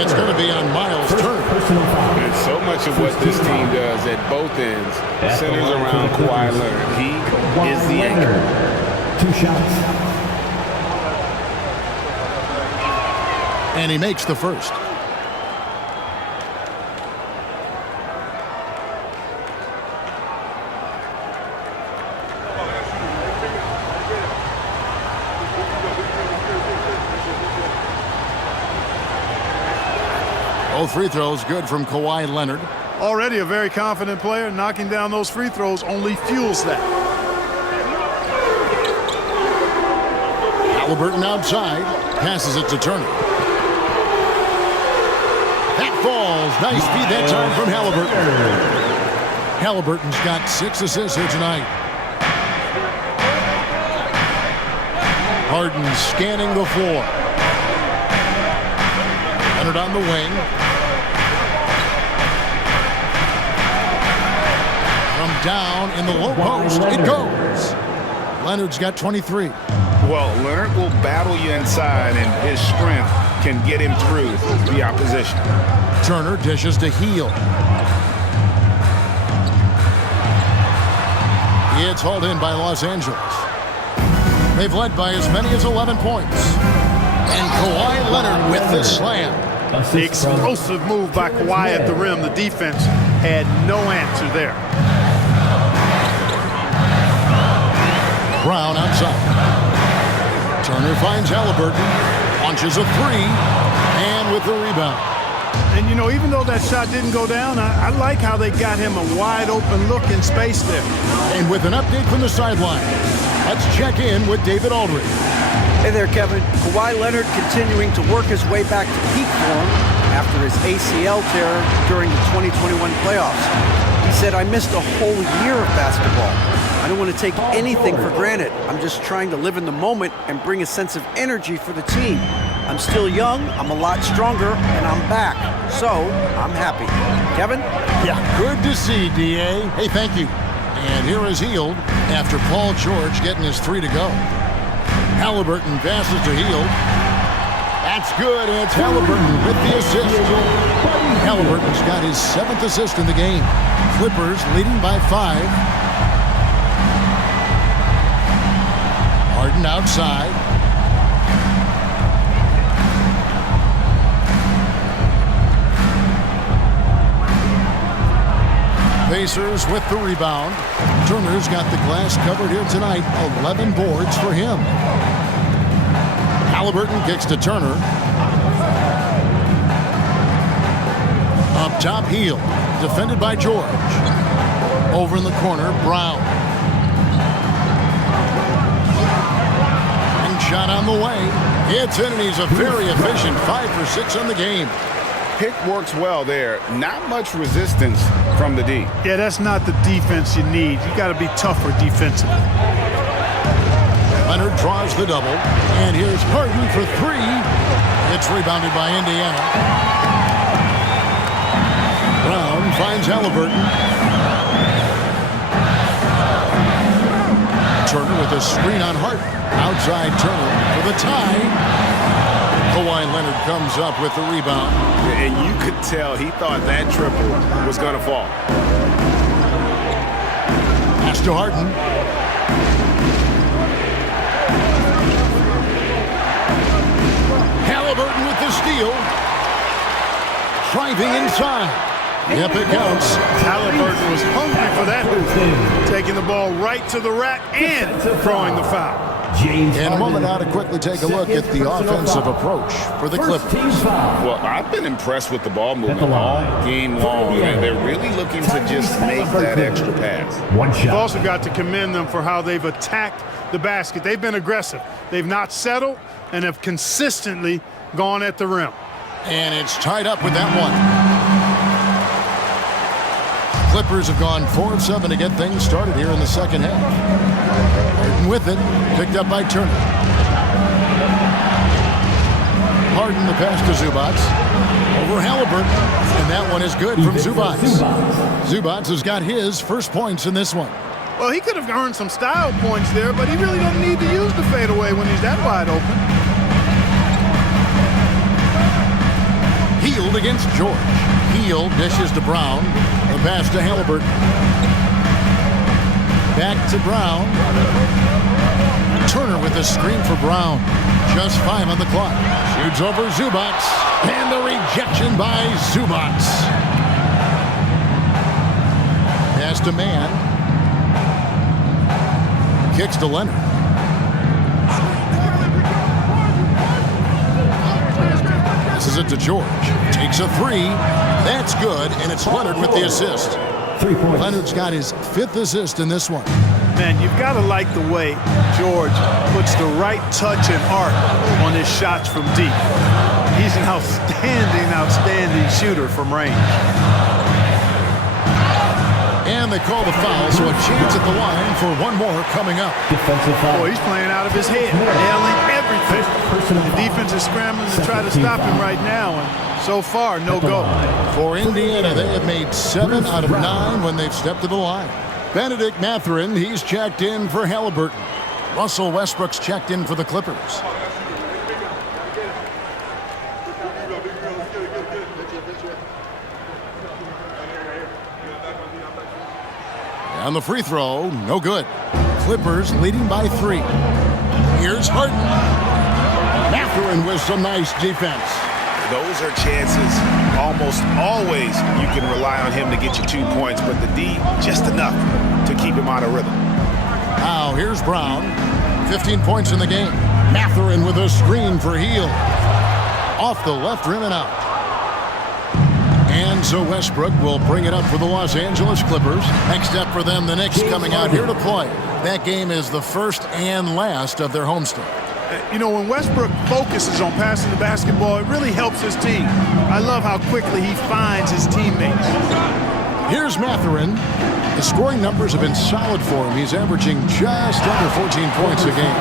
It's going to be on Miles Turner. And so much of what this team does at both ends centers around Kawhi Leonard. He is the anchor. 2 shots. And he makes the first. Both free throws good from Kawhi Leonard. Already a very confident player. Knocking down those free throws only fuels that. Halliburton outside. Passes it to Turner. That falls. Nice feed that time from Halliburton. Halliburton's got 6 assists here tonight. Harden scanning the floor. Leonard on the wing. From down in the low post, it goes. Leonard's got 23. Well, Leonard will battle you inside, and his strength can get him through the opposition. Turner dishes to Hield. It's hauled in by Los Angeles. They've led by as many as 11 points. And Kawhi Leonard with the slam. The explosive move by Kawhi at the rim. The defense had no answer there. Brown outside. Turner finds Halliburton. Launches a 3. And with the rebound. And, you know, even though that shot didn't go down, I like how they got him a wide-open look in space there. And with an update from the sideline, let's check in with David Aldridge. Hey there, Kevin. Kawhi Leonard continuing to work his way back to peak form after his ACL tear during the 2021 playoffs. He said, "I missed a whole year of basketball. I don't want to take anything for granted. I'm just trying to live in the moment and bring a sense of energy for the team. I'm still young, I'm a lot stronger, and I'm back. So, I'm happy." Kevin? Yeah, good to see, D.A. Hey, thank you. And here is Hield after Paul George getting his 3 to go. Halliburton passes to Hield. That's good, and it's Halliburton with the assist. Halliburton's got his 7th assist in the game. Clippers leading by 5. Harden outside. Pacers with the rebound. Turner's got the glass covered here tonight. 11 boards for him. Halliburton kicks to Turner. Up top, Hield. Defended by George. Over in the corner, Brown. And shot on the way. It's in, and he's a very efficient 5 for 6 on the game. Pick works well there. Not much resistance from the D. Yeah, that's not the defense you need. You got to be tougher defensively. Leonard draws the double, and here's Harden for 3. It's rebounded by Indiana. Brown finds Halliburton. Turner with a screen on Harden. Outside Turner for the tie. Kawhi Leonard comes up with the rebound. And you could tell he thought that triple was going to fall. Pass to Harden. Halliburton with the steal. Driving inside. Yep, it counts. Halliburton was hungry for that move. Taking the ball right to the rack and throwing the foul. And a moment now to quickly take a look at the offensive approach for the Clippers. Well, I've been impressed with the ball movement all game long, and they're really looking to just make that extra pass. You've also got to commend them for how they've attacked the basket. They've been aggressive. They've not settled and have consistently gone at the rim. And it's tied up with that one. Clippers have gone 4 of 7 to get things started here in the second half. Harden with it, picked up by Turner. Harden the pass to Zubac. Over Halliburton, and that one is good from Zubac. Zubac has got his first points in this one. Well, he could have earned some style points there, but he really doesn't need to use the fadeaway when he's that wide open. Hield against George. Hield dishes to Brown. The pass to Halliburton. Back to Brown. Turner with a screen for Brown. Just 5 on the clock. Shoots over Zubac. And the rejection by Zubac. Pass to Mann. Kicks to Leonard. Passes it to George. Takes a 3. That's good, and it's Leonard with the assist. 3 points. Leonard's got his 5th assist in this one. Man, you've got to like the way George puts the right touch and arc on his shots from deep. He's an outstanding shooter from range. And they call the foul, so a chance at the line for one more coming up. Defensive foul. Boy, he's playing out of his head, nailing everything. The defense is scrambling to try to stop him right now, and so far, no go. For Indiana, they have made 7 out of 9 when they've stepped to the line. Benedict Mathurin, he's checked in for Halliburton. Russell Westbrook's checked in for the Clippers. On the free throw, no good. Clippers leading by 3. Here's Harden. Mathurin with some nice defense. Those are chances almost always you can rely on him to get you 2 points, but the D just enough to keep him out of rhythm. Now here's Brown. 15 points in the game. Mathurin with a screen for Hield. Off the left rim and out. And so Westbrook will bring it up for the Los Angeles Clippers. Next up for them, the Knicks coming out here to play. That game is the first and last of their homestand. You know, when Westbrook focuses on passing the basketball, it really helps his team. I love how quickly he finds his teammates. Here's Mathurin. The scoring numbers have been solid for him. He's averaging just under 14 points a game.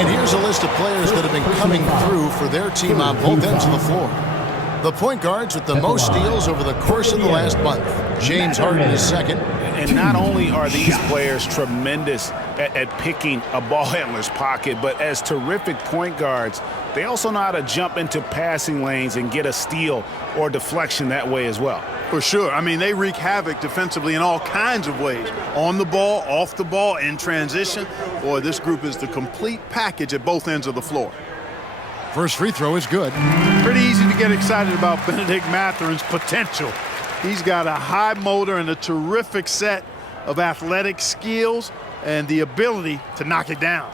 And here's a list of players that have been coming through for their team on both ends of the floor. The point guards with the most steals over the course of the last month. James Harden is second. And not only are these players tremendous at picking a ball handler's pocket, but as terrific point guards, they also know how to jump into passing lanes and get a steal or deflection that way as well. For sure. I mean, they wreak havoc defensively in all kinds of ways. On the ball, off the ball, in transition. Boy, this group is the complete package at both ends of the floor. First free throw is good. Pretty easy to get excited about Benedict Mathurin's potential. He's got a high motor and a terrific set of athletic skills and the ability to knock it down.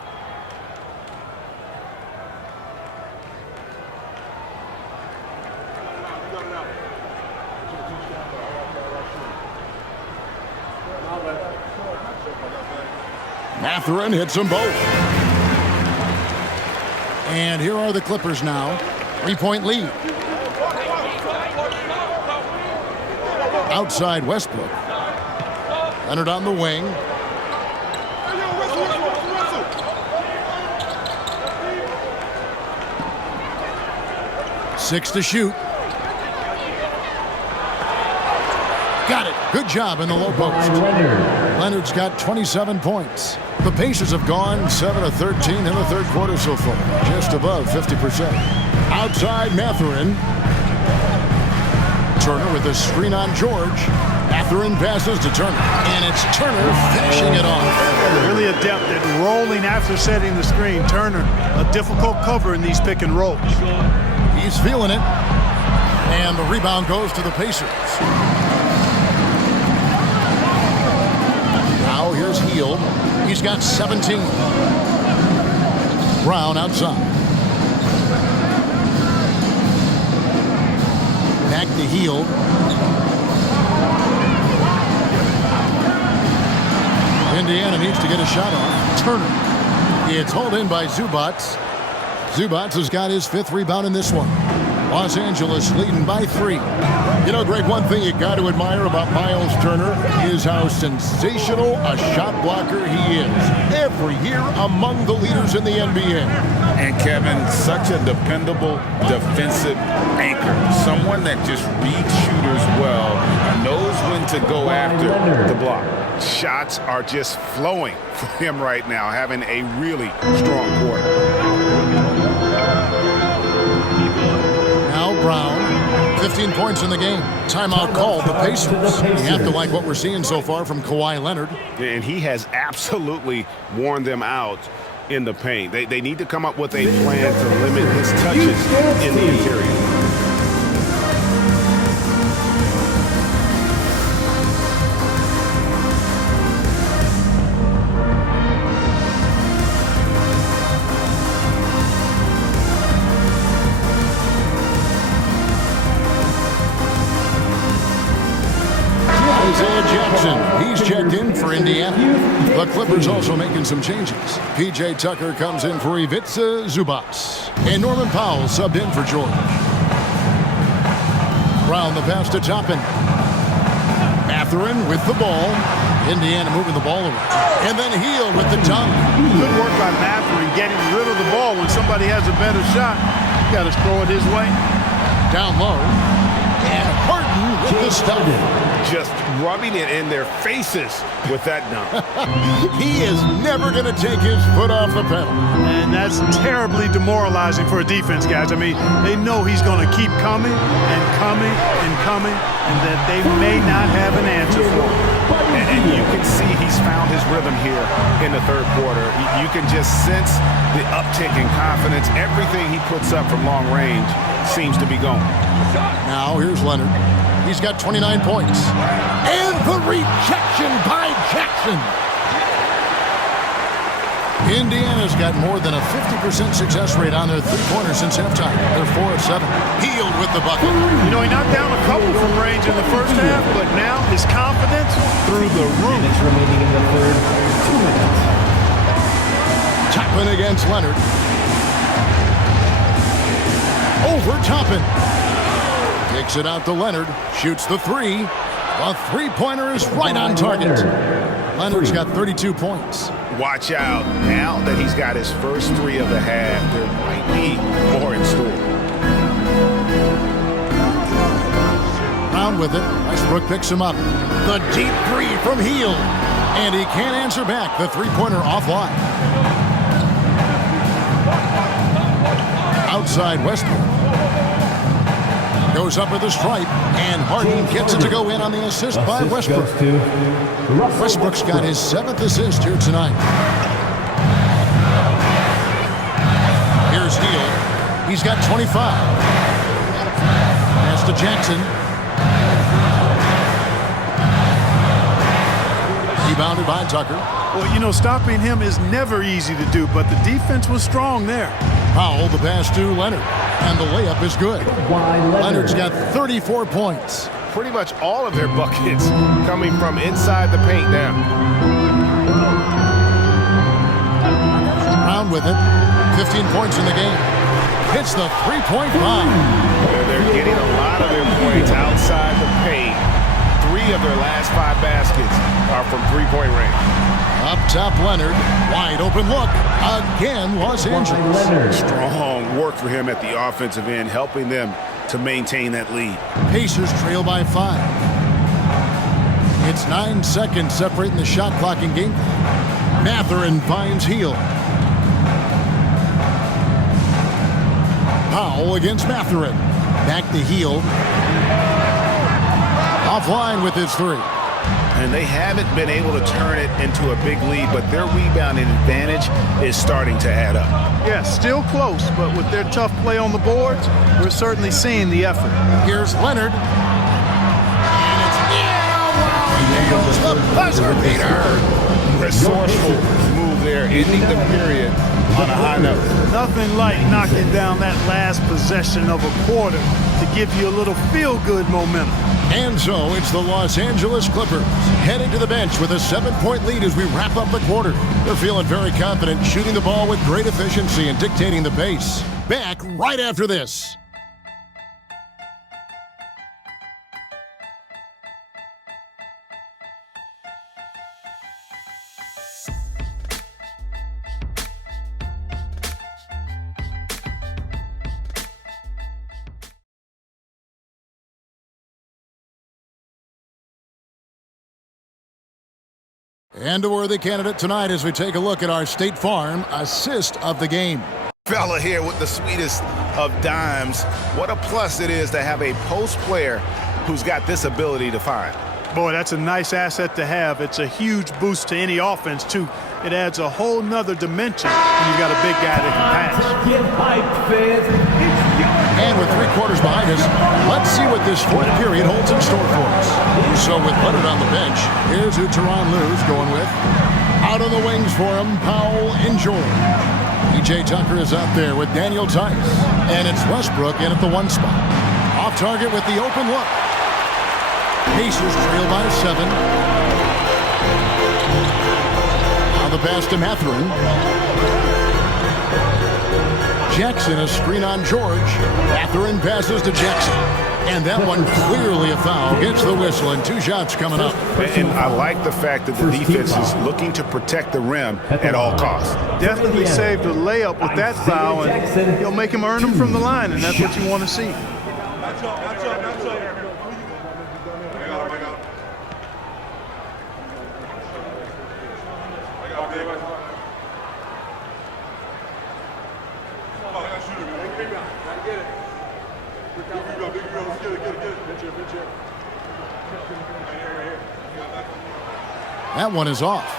Mathurin hits them both. And here are the Clippers now. 3-point lead. Outside Westbrook. Leonard on the wing. Six to shoot. Got it. Good job in the low post. Leonard's got 27 points. The Pacers have gone 7 of 13 in the third quarter so far, just above 50%. Outside Mathurin. Turner with a screen on George. Mathurin passes to Turner, and it's Turner finishing it off. Really adept at rolling after setting the screen. Turner, a difficult cover in these pick and rolls. He's feeling it, and the rebound goes to the Pacers. Now here's Hield. He's got 17. Brown outside. Back to Hield. Indiana needs to get a shot off. Turner. It's hauled in by Zubats. Zubats has got his 5th rebound in this one. Los Angeles leading by 3. You know, Greg, one thing you got to admire about Miles Turner is how sensational a shot blocker he is. Every year among the leaders in the NBA. And Kevin, such a dependable defensive anchor. Someone that just reads shooters well, knows when to go after the block. Shots are just flowing for him right now, having a really strong quarter. Now Brown, 15 points in the game. Timeout called the Pacers. You have to like what we're seeing so far from Kawhi Leonard. And he has absolutely worn them out in the paint. They need to come up with a plan to limit his touches in the interior. He's checked in for Indiana. The Clippers also making some changes. P.J. Tucker comes in for Ivica Zubats. And Norman Powell subbed in for George. Brown the pass to Toppin. Mathurin with the ball. Indiana moving the ball around. And then Hield with the dunk. Good work by Mathurin getting rid of the ball. When somebody has a better shot, you got to throw it his way. Down low. And Harden with the stop. Just rubbing it in their faces with that dunk. He is never going to take his foot off the pedal. And that's terribly demoralizing for a defense, guys. I mean, they know he's going to keep coming and coming and coming, and that they may not have an answer for him. And you can see he's found his rhythm here in the third quarter. You can just sense the uptick in confidence. Everything he puts up from long range seems to be going. Now here's Leonard. He's got 29 points. And the rejection by Jackson. Indiana's got more than a 50% success rate on their three-pointers since halftime. They're 4 of 7. Hield with the bucket. You know, he knocked down a couple from range in the first half, but now his confidence through the roof. Minutes remaining in the third. 2 minutes. Toppin against Leonard. Over Toppin. Takes it out to Leonard. Shoots the 3. A three-pointer is right on target. Leonard's got 32 points. Watch out. Now that he's got his first 3 of the half, there might be more in store. Brown with it. Westbrook picks him up. The deep 3 from Hield. And he can't answer back. The three-pointer offline. Outside Westbrook. Goes up with the stripe, and Harden gets it to go in on the assist by Westbrook. Westbrook's got his 7th assist here tonight. Here's Hield. He's got 25. Pass to Jackson. Rebounded by Tucker. Well, you know, stopping him is never easy to do, but the defense was strong there. Powell, the pass to Leonard, and the layup is good. Leonard's got 34 points. Pretty much all of their buckets coming from inside the paint now. Brown with it. 15 points in the game. Hits the three-point line. They're getting a lot of their points outside the paint. 3 of their last 5 baskets are from three-point range. Up top, Leonard. Wide open look. Again, Los Angeles. Strong work for him at the offensive end, helping them to maintain that lead. Pacers trail by 5. It's 9 seconds separating the shot clock and game. Mathurin finds Hield. Powell against Mathurin. Back to Hield. Offline with his 3. And they haven't been able to turn it into a big lead, but their rebounding advantage is starting to add up. Yeah, still close, but with their tough play on the boards, we're certainly seeing the effort. Here's Leonard. And it's he nails the buzzer beater. Resourceful move there, ending the period on a high note. Nothing like knocking down that last possession of a quarter to give you a little feel-good momentum. And so it's the Los Angeles Clippers heading to the bench with a 7-point lead as we wrap up the quarter. They're feeling very confident, shooting the ball with great efficiency and dictating the pace. Back right after this. And a worthy candidate tonight as we take a look at our State Farm assist of the game. Fella here with the sweetest of dimes. What a plus it is to have a post player who's got this ability to find. Boy, that's a nice asset to have. It's a huge boost to any offense, too. It adds a whole nother dimension when you've got a big guy that can pass. Get hyped, fans. It's your And with 3 quarters behind us, let's see what this fourth period holds in store for us. So with Leonard on the bench, here's who Teron Lou's going with. Out on the wings for him, Powell and George. P.J. Tucker is out there with Daniel Tice. And it's Westbrook in at the 1 spot. Off target with the open look. Pacers trail by 7. Now the pass to Mathurin. Jackson, a screen on George. Mathurin passes to Jackson. And that one clearly a foul. Gets the whistle and 2 shots coming up. And I like the fact that the defense is looking to protect the rim at all costs. Definitely saved a layup with that foul, and he'll make him earn them from the line, and that's what you want to see. That one is off.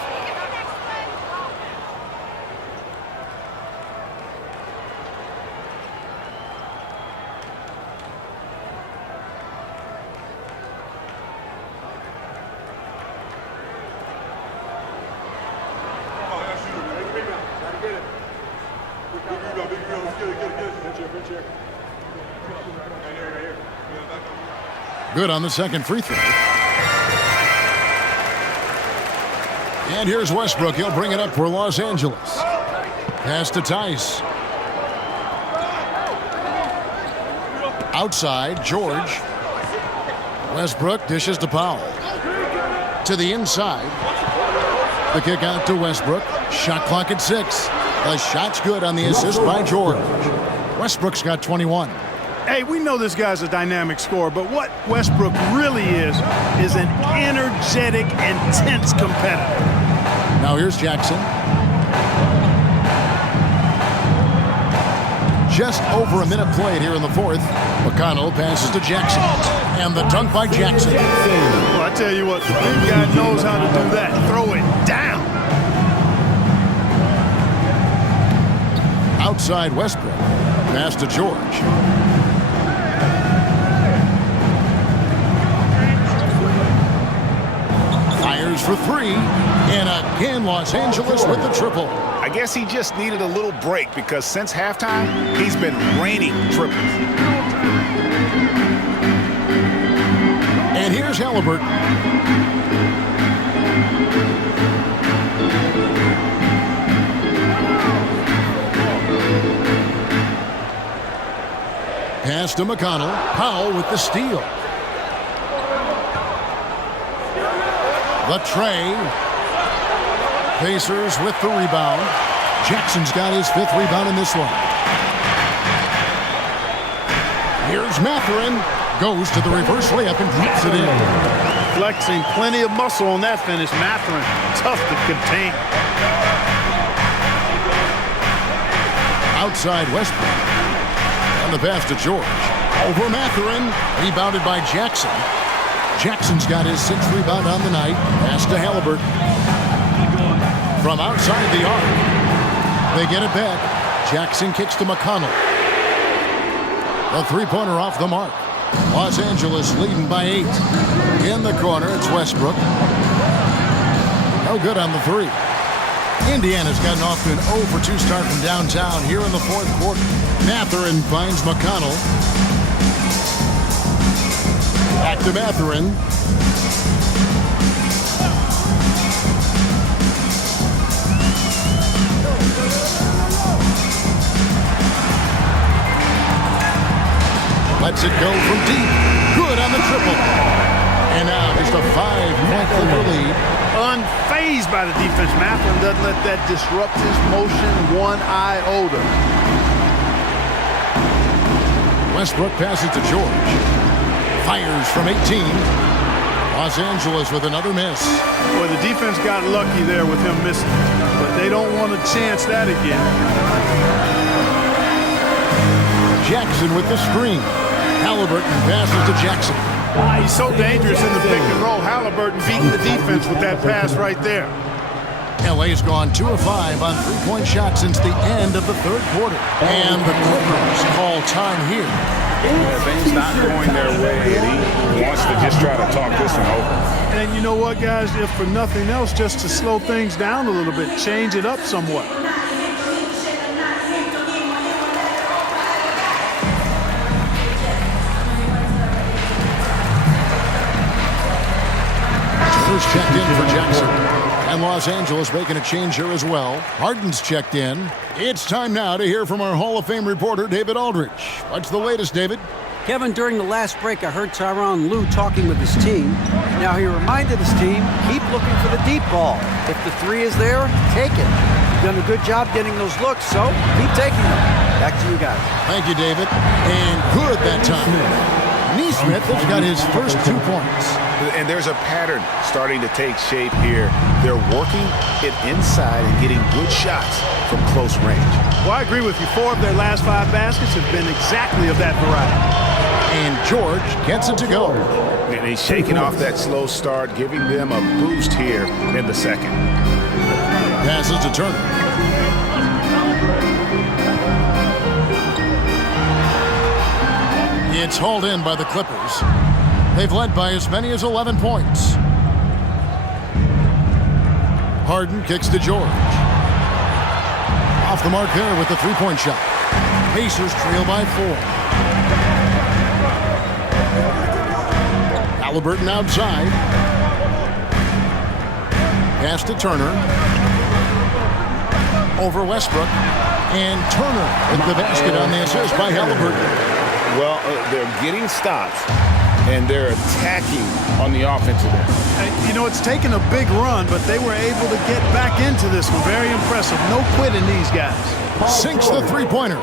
Good on the second free throw. And here's Westbrook. He'll bring it up for Los Angeles. Pass to Tice. Outside, George. Westbrook dishes to Powell. To the inside. The kick out to Westbrook. Shot clock at 6. The shot's good on the assist by George. Westbrook's got 21. Hey, we know this guy's a dynamic scorer, but what Westbrook really is an energetic, intense competitor. Now here's Jackson. Just over a minute played here in the fourth. McConnell passes to Jackson. And the dunk by Jackson. Well, I tell you what, the big guy knows how to do that. Throw it down. Outside Westbrook. Pass to George. Fires for 3. And again, Los Angeles with the triple. I guess he just needed a little break because since halftime, he's been raining triples. And here's Halliburton. Pass to McConnell. Powell with the steal. The tray. Pacers with the rebound. Jackson's got his 5th rebound in this one. Here's Mathurin. Goes to the reverse layup and drops it in. Flexing plenty of muscle on that finish. Mathurin, tough to contain. Outside Westbrook. And the pass to George. Over Mathurin. Rebounded by Jackson. Jackson's got his 6th rebound on the night. Pass to Halliburton. From outside the arc. They get it back. Jackson kicks to McConnell. The 3-pointer off the mark. Los Angeles leading by 8. In the corner, it's Westbrook. No good on the 3. Indiana's gotten off to an 0-for-2 start from downtown here in the fourth quarter. Mathurin finds McConnell. Back to Mathurin. Lets it go from deep. Good on the triple. And now just a 5-point Clipper lead. Unfazed by the defense. Mathurin doesn't let that disrupt his motion one iota. Westbrook passes to George. Fires from 18. Los Angeles with another miss. Boy, the defense got lucky there with him missing. But they don't want to chance that again. Jackson with the screen. Halliburton passes to Jackson. He's so dangerous in the pick and roll. Halliburton beating the defense with that pass right there. LA's gone 2 of 5 on three-point shots since the end of the third quarter. And the Clippers call time here. Things not going their way, and he wants to just try to talk this one over. And you know what, guys? If for nothing else, just to slow things down a little bit, change it up somewhat. Checked in for Jackson. And Los Angeles making a change here as well. Harden's checked in. It's time now to hear from our Hall of Fame reporter, David Aldrich. What's the latest, David? Kevin, during the last break, I heard Tyronn Lue talking with his team. Now he reminded his team, keep looking for the deep ball. If the three is there, take it. You've done a good job getting those looks, so keep taking them. Back to you guys. Thank you, David. And good that time. Neesmith has got his first 2 points. And there's a pattern starting to take shape here. They're working it inside and getting good shots from close range. Well, I agree with you. 4 of their last 5 baskets have been exactly of that variety. And George gets it to go. And he's shaking off that slow start, giving them a boost here in the second. Passes to Turner. It's hauled in by the Clippers. They've led by as many as 11 points. Harden kicks to George. Off the mark there with the three-point shot. Pacers trail by 4. Halliburton outside. Pass to Turner. Over Westbrook. And Turner with the basket on the assist by Halliburton. Well, they're getting stops, and they're attacking on the offensive end. You know, it's taken a big run, but they were able to get back into this one. Very impressive. No quitting these guys. Sinks the three-pointer.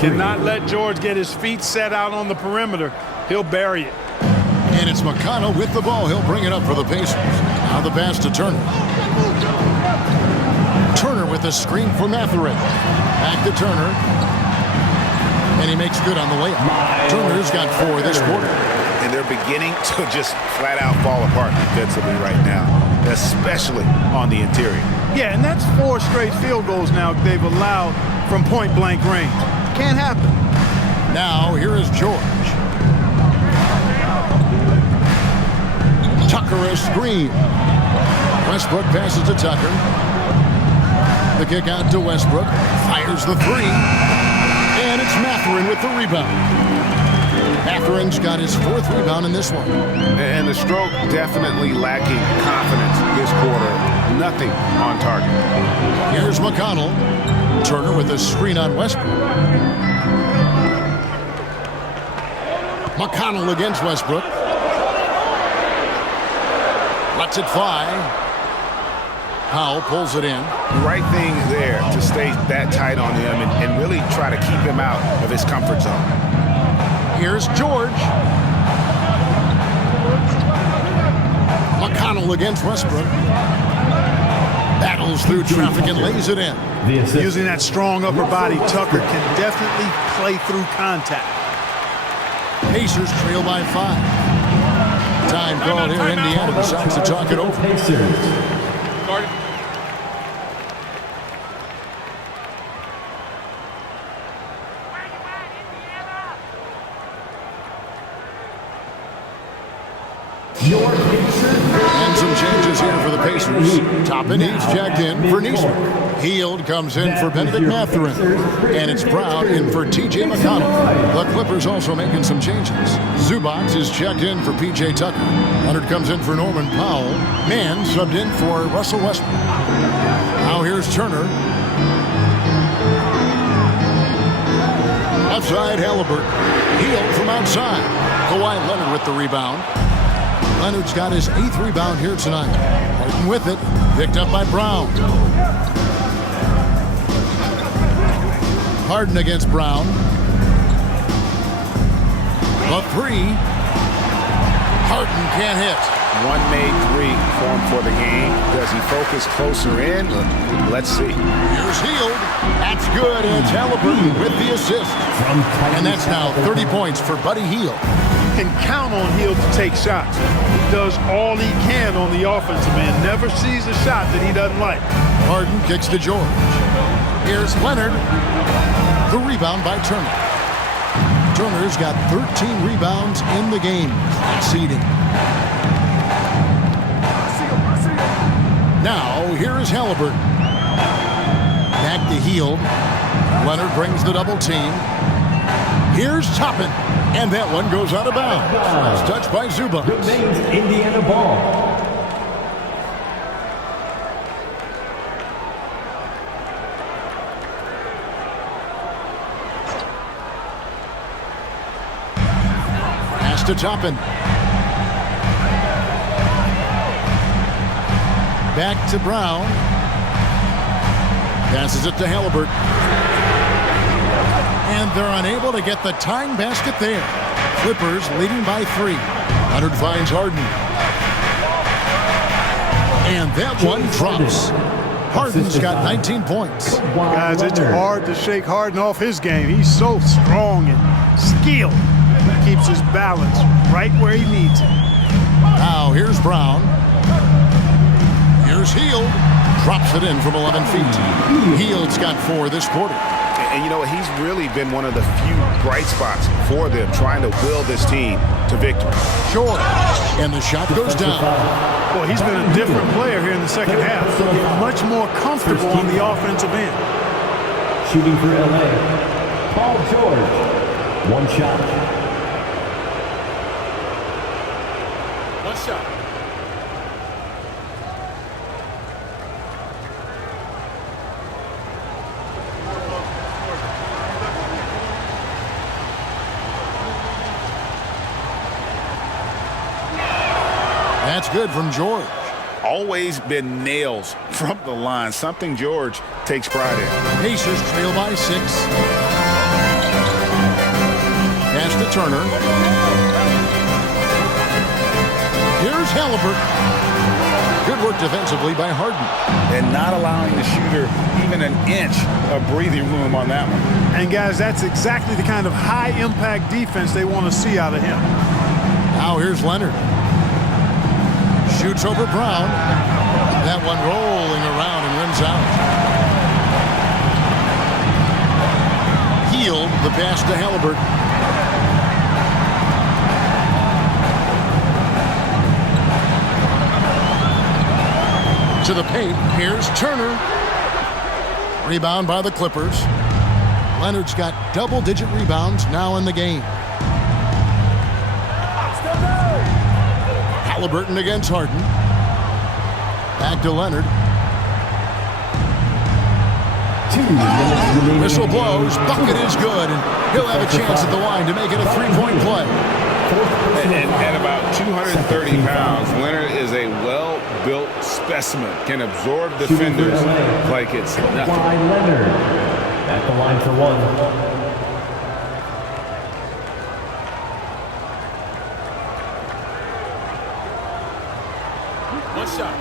Cannot let George get his feet set out on the perimeter. He'll bury it. And it's McConnell with the ball. He'll bring it up for the Pacers. Now the pass to Turner. Turner with the screen for Mathurin. Back to Turner. And he makes good on the layup. Turner's got 4 this quarter. And they're beginning to just flat out fall apart defensively right now, especially on the interior. Yeah, and that's 4 straight field goals now they've allowed from point-blank range. Can't happen. Now, here is George. Tucker a screen. Westbrook passes to Tucker. The kick out to Westbrook. Fires the 3. And it's Mathurin with the rebound. Mathurin's got his 4th rebound in this one. And the stroke definitely lacking confidence this quarter. Nothing on target. Here's McConnell. Turner with a screen on Westbrook. McConnell against Westbrook. Lets it fly. Powell pulls it in. Right thing there to stay that tight on him and really try to keep him out of his comfort zone. Here's George. McConnell against Westbrook. Battles through traffic and lays it in. Using that strong upper body, Tucker can definitely play through contact. Pacers trail by 5. Time called here. Indiana decides to talk it over. Your Pacers And some changes here for the Pacers. Toppin, he's checked in for Neesmith. Hield comes in for Benedict Mathurin. And it's Brown in for T.J. McConnell. The Clippers also making some changes. Zubac is checked in for P.J. Tucker. Leonard comes in for Norman Powell. Mann subbed in for Russell Westbrook. Now here's Turner. Outside Halliburton. Hield from outside. Kawhi Leonard with the rebound. Leonard's got his 8th rebound here tonight. Harden with it. Picked up by Brown. Harden against Brown. The 3. Harden can't hit. One made 3 for him for the game. Does he focus closer in? Let's see. Here's Hield. That's good. And it's Halliburton with the assist. And that's now 30 points for Buddy Hield. You can count on Hield to take shots. He does all he can on the offensive end. Never sees a shot that he doesn't like. Harden kicks to George. Here's Leonard. The rebound by Turner. Turner's got 13 rebounds in the game. Conceding. Now, here is Halliburton. Back to Hield. Leonard brings the double team. Here's Toppin. And that one goes out of bounds. It's touched by Zubac. Remains Indiana ball. Pass to Toppin. Back to Brown. Passes it to Halliburton. And they're unable to get the tying basket there. Clippers leading by 3. Leonard finds Harden. And that one drops. Harden's got 19 points. Guys, it's hard to shake Harden off his game. He's so strong and skilled. He keeps his balance right where he needs it. Now here's Brown. Here's Hield. Drops it in from 11 feet. Hield's got 4 this quarter. And you know, he's really been one of the few bright spots for them, trying to will this team to victory. George. And the shot goes down. Boy, he's been a different player here in the second half. Much more comfortable on the offensive end. Shooting for LA, Paul George. One shot. One shot. That's good from George. Always been nails from the line, something George takes pride in. Pacers trail by 6. Pass to Turner. Here's Halliburton. Good work defensively by Harden. And not allowing the shooter even an inch of breathing room on that one. And guys, that's exactly the kind of high-impact defense they want to see out of him. Now here's Leonard. Shoots over Brown. That one rolling around and rims out. Hield the pass to Halliburton. To the paint. Here's Turner. Rebound by the Clippers. Leonard's got double-digit rebounds now in the game. Halliburton against Harden. Back to Leonard. 2 minutes remaining. Whistle blows. Bucket is good. And he'll have a chance at the line to make it a 3-point play. And at about 230 pounds, Leonard is a well-built specimen. Can absorb defenders like it's nothing. Kawhi Leonard at the line for 1. One shot.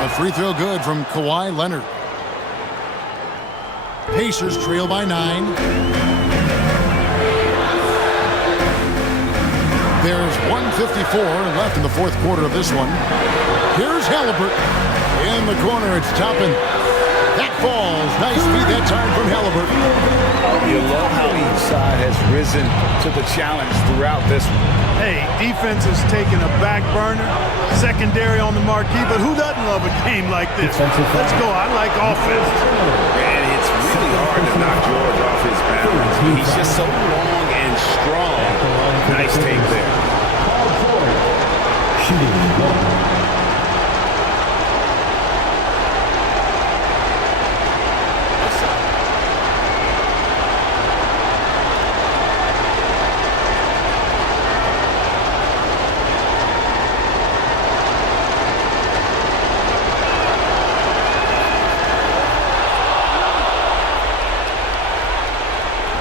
A free throw good from Kawhi Leonard. Pacers trail by 9. There's 1:54 left in the fourth quarter of this one. Here's Halliburton. In the corner, it's Toppin. That falls. Nice feed that time from Halliburton. You love how each side has risen to the challenge throughout this one. Hey, defense has taken a back burner, secondary on the marquee, but who doesn't love a game like this? Let's go. I like offense. And it's really hard to knock George off his balance. He's just so long and strong. Nice take there. Shooting.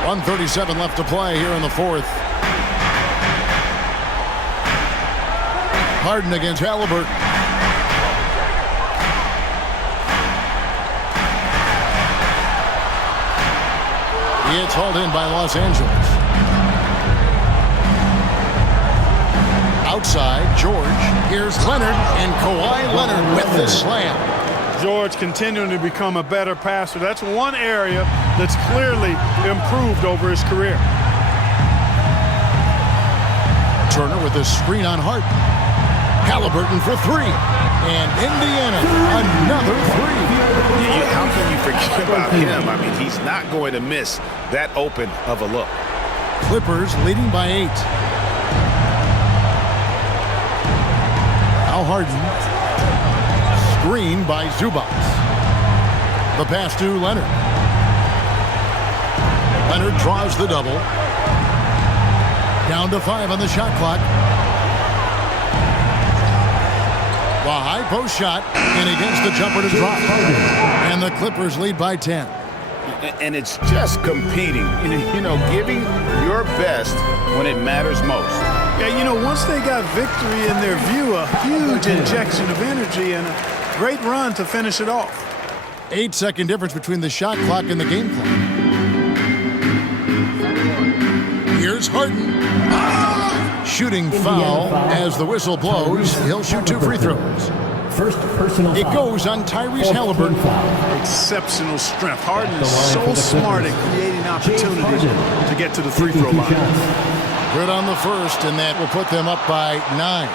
1:37 left to play here in the fourth. Harden against Halliburton. It's hauled in by Los Angeles. Outside, George. Here's Leonard, and Kawhi Leonard with the slam. George continuing to become a better passer. That's one area that's clearly improved over his career. Turner with a screen on Hart. Halliburton for three. And Indiana, another three. How can you forget about him? I mean, he's not going to miss that open of a look. Clippers leading by 8. Now Harden. Screen by Zubac. The pass to Leonard. Leonard draws the double. Down to 5 on the shot clock. The high post shot, and against the jumper to drop. And the Clippers lead by 10. And it's just competing, giving your best when it matters most. Yeah, once they got victory in their view, a huge injection of energy and a great run to finish it off. 8-second difference between the shot clock and the game clock. Here's Harden. Shooting foul as the whistle blows. He'll shoot 2 free throws. First personal It foul. goes on Tyrese Halliburton. Exceptional strength. Harden is so smart at creating opportunities to get to the free throw line. Good on the first, and that will put them up by 9.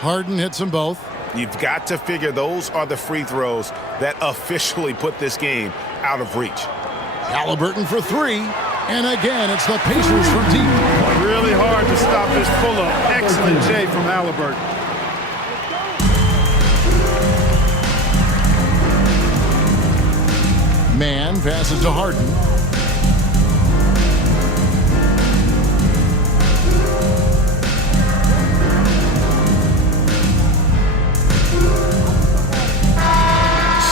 Harden hits them both. You've got to figure those are the free throws that officially put this game out of reach. Halliburton for 3. And again, it's the Pacers from deep. Really hard to stop this pull-up. Excellent J from Halliburton. Man passes to Harden.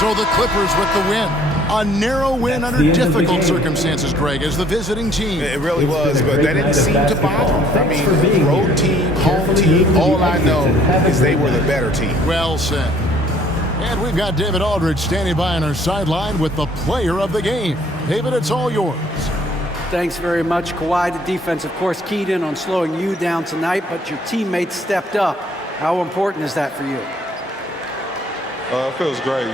So the Clippers with the win. A narrow win under difficult circumstances, Greg, as the visiting team. It really was, but that didn't seem to bother them. I mean, road team, home team, all I know is they were the better team. Well said. And we've got David Aldridge standing by on our sideline with the player of the game. David, it's all yours. Thanks very much, Kawhi. The defense, of course, keyed in on slowing you down tonight, but your teammates stepped up. How important is that for you? It feels great,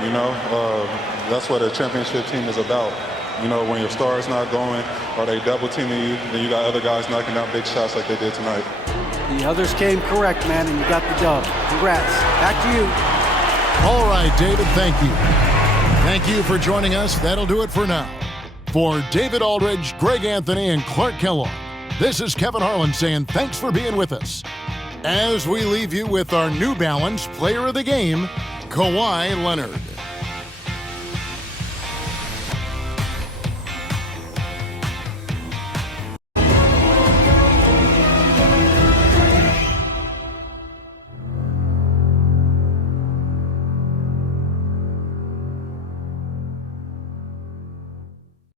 that's what a championship team is about. When your star's not going or they double teaming you, then you got other guys knocking down big shots like they did tonight. The others came correct, man, and you got the dub. Congrats. Back to you. All right, David, thank you. Thank you for joining us. That'll do it for now. For David Aldridge, Greg Anthony, and Clark Kellogg, this is Kevin Harlan saying thanks for being with us. As we leave you with our New Balance Player of the Game, Kawhi Leonard.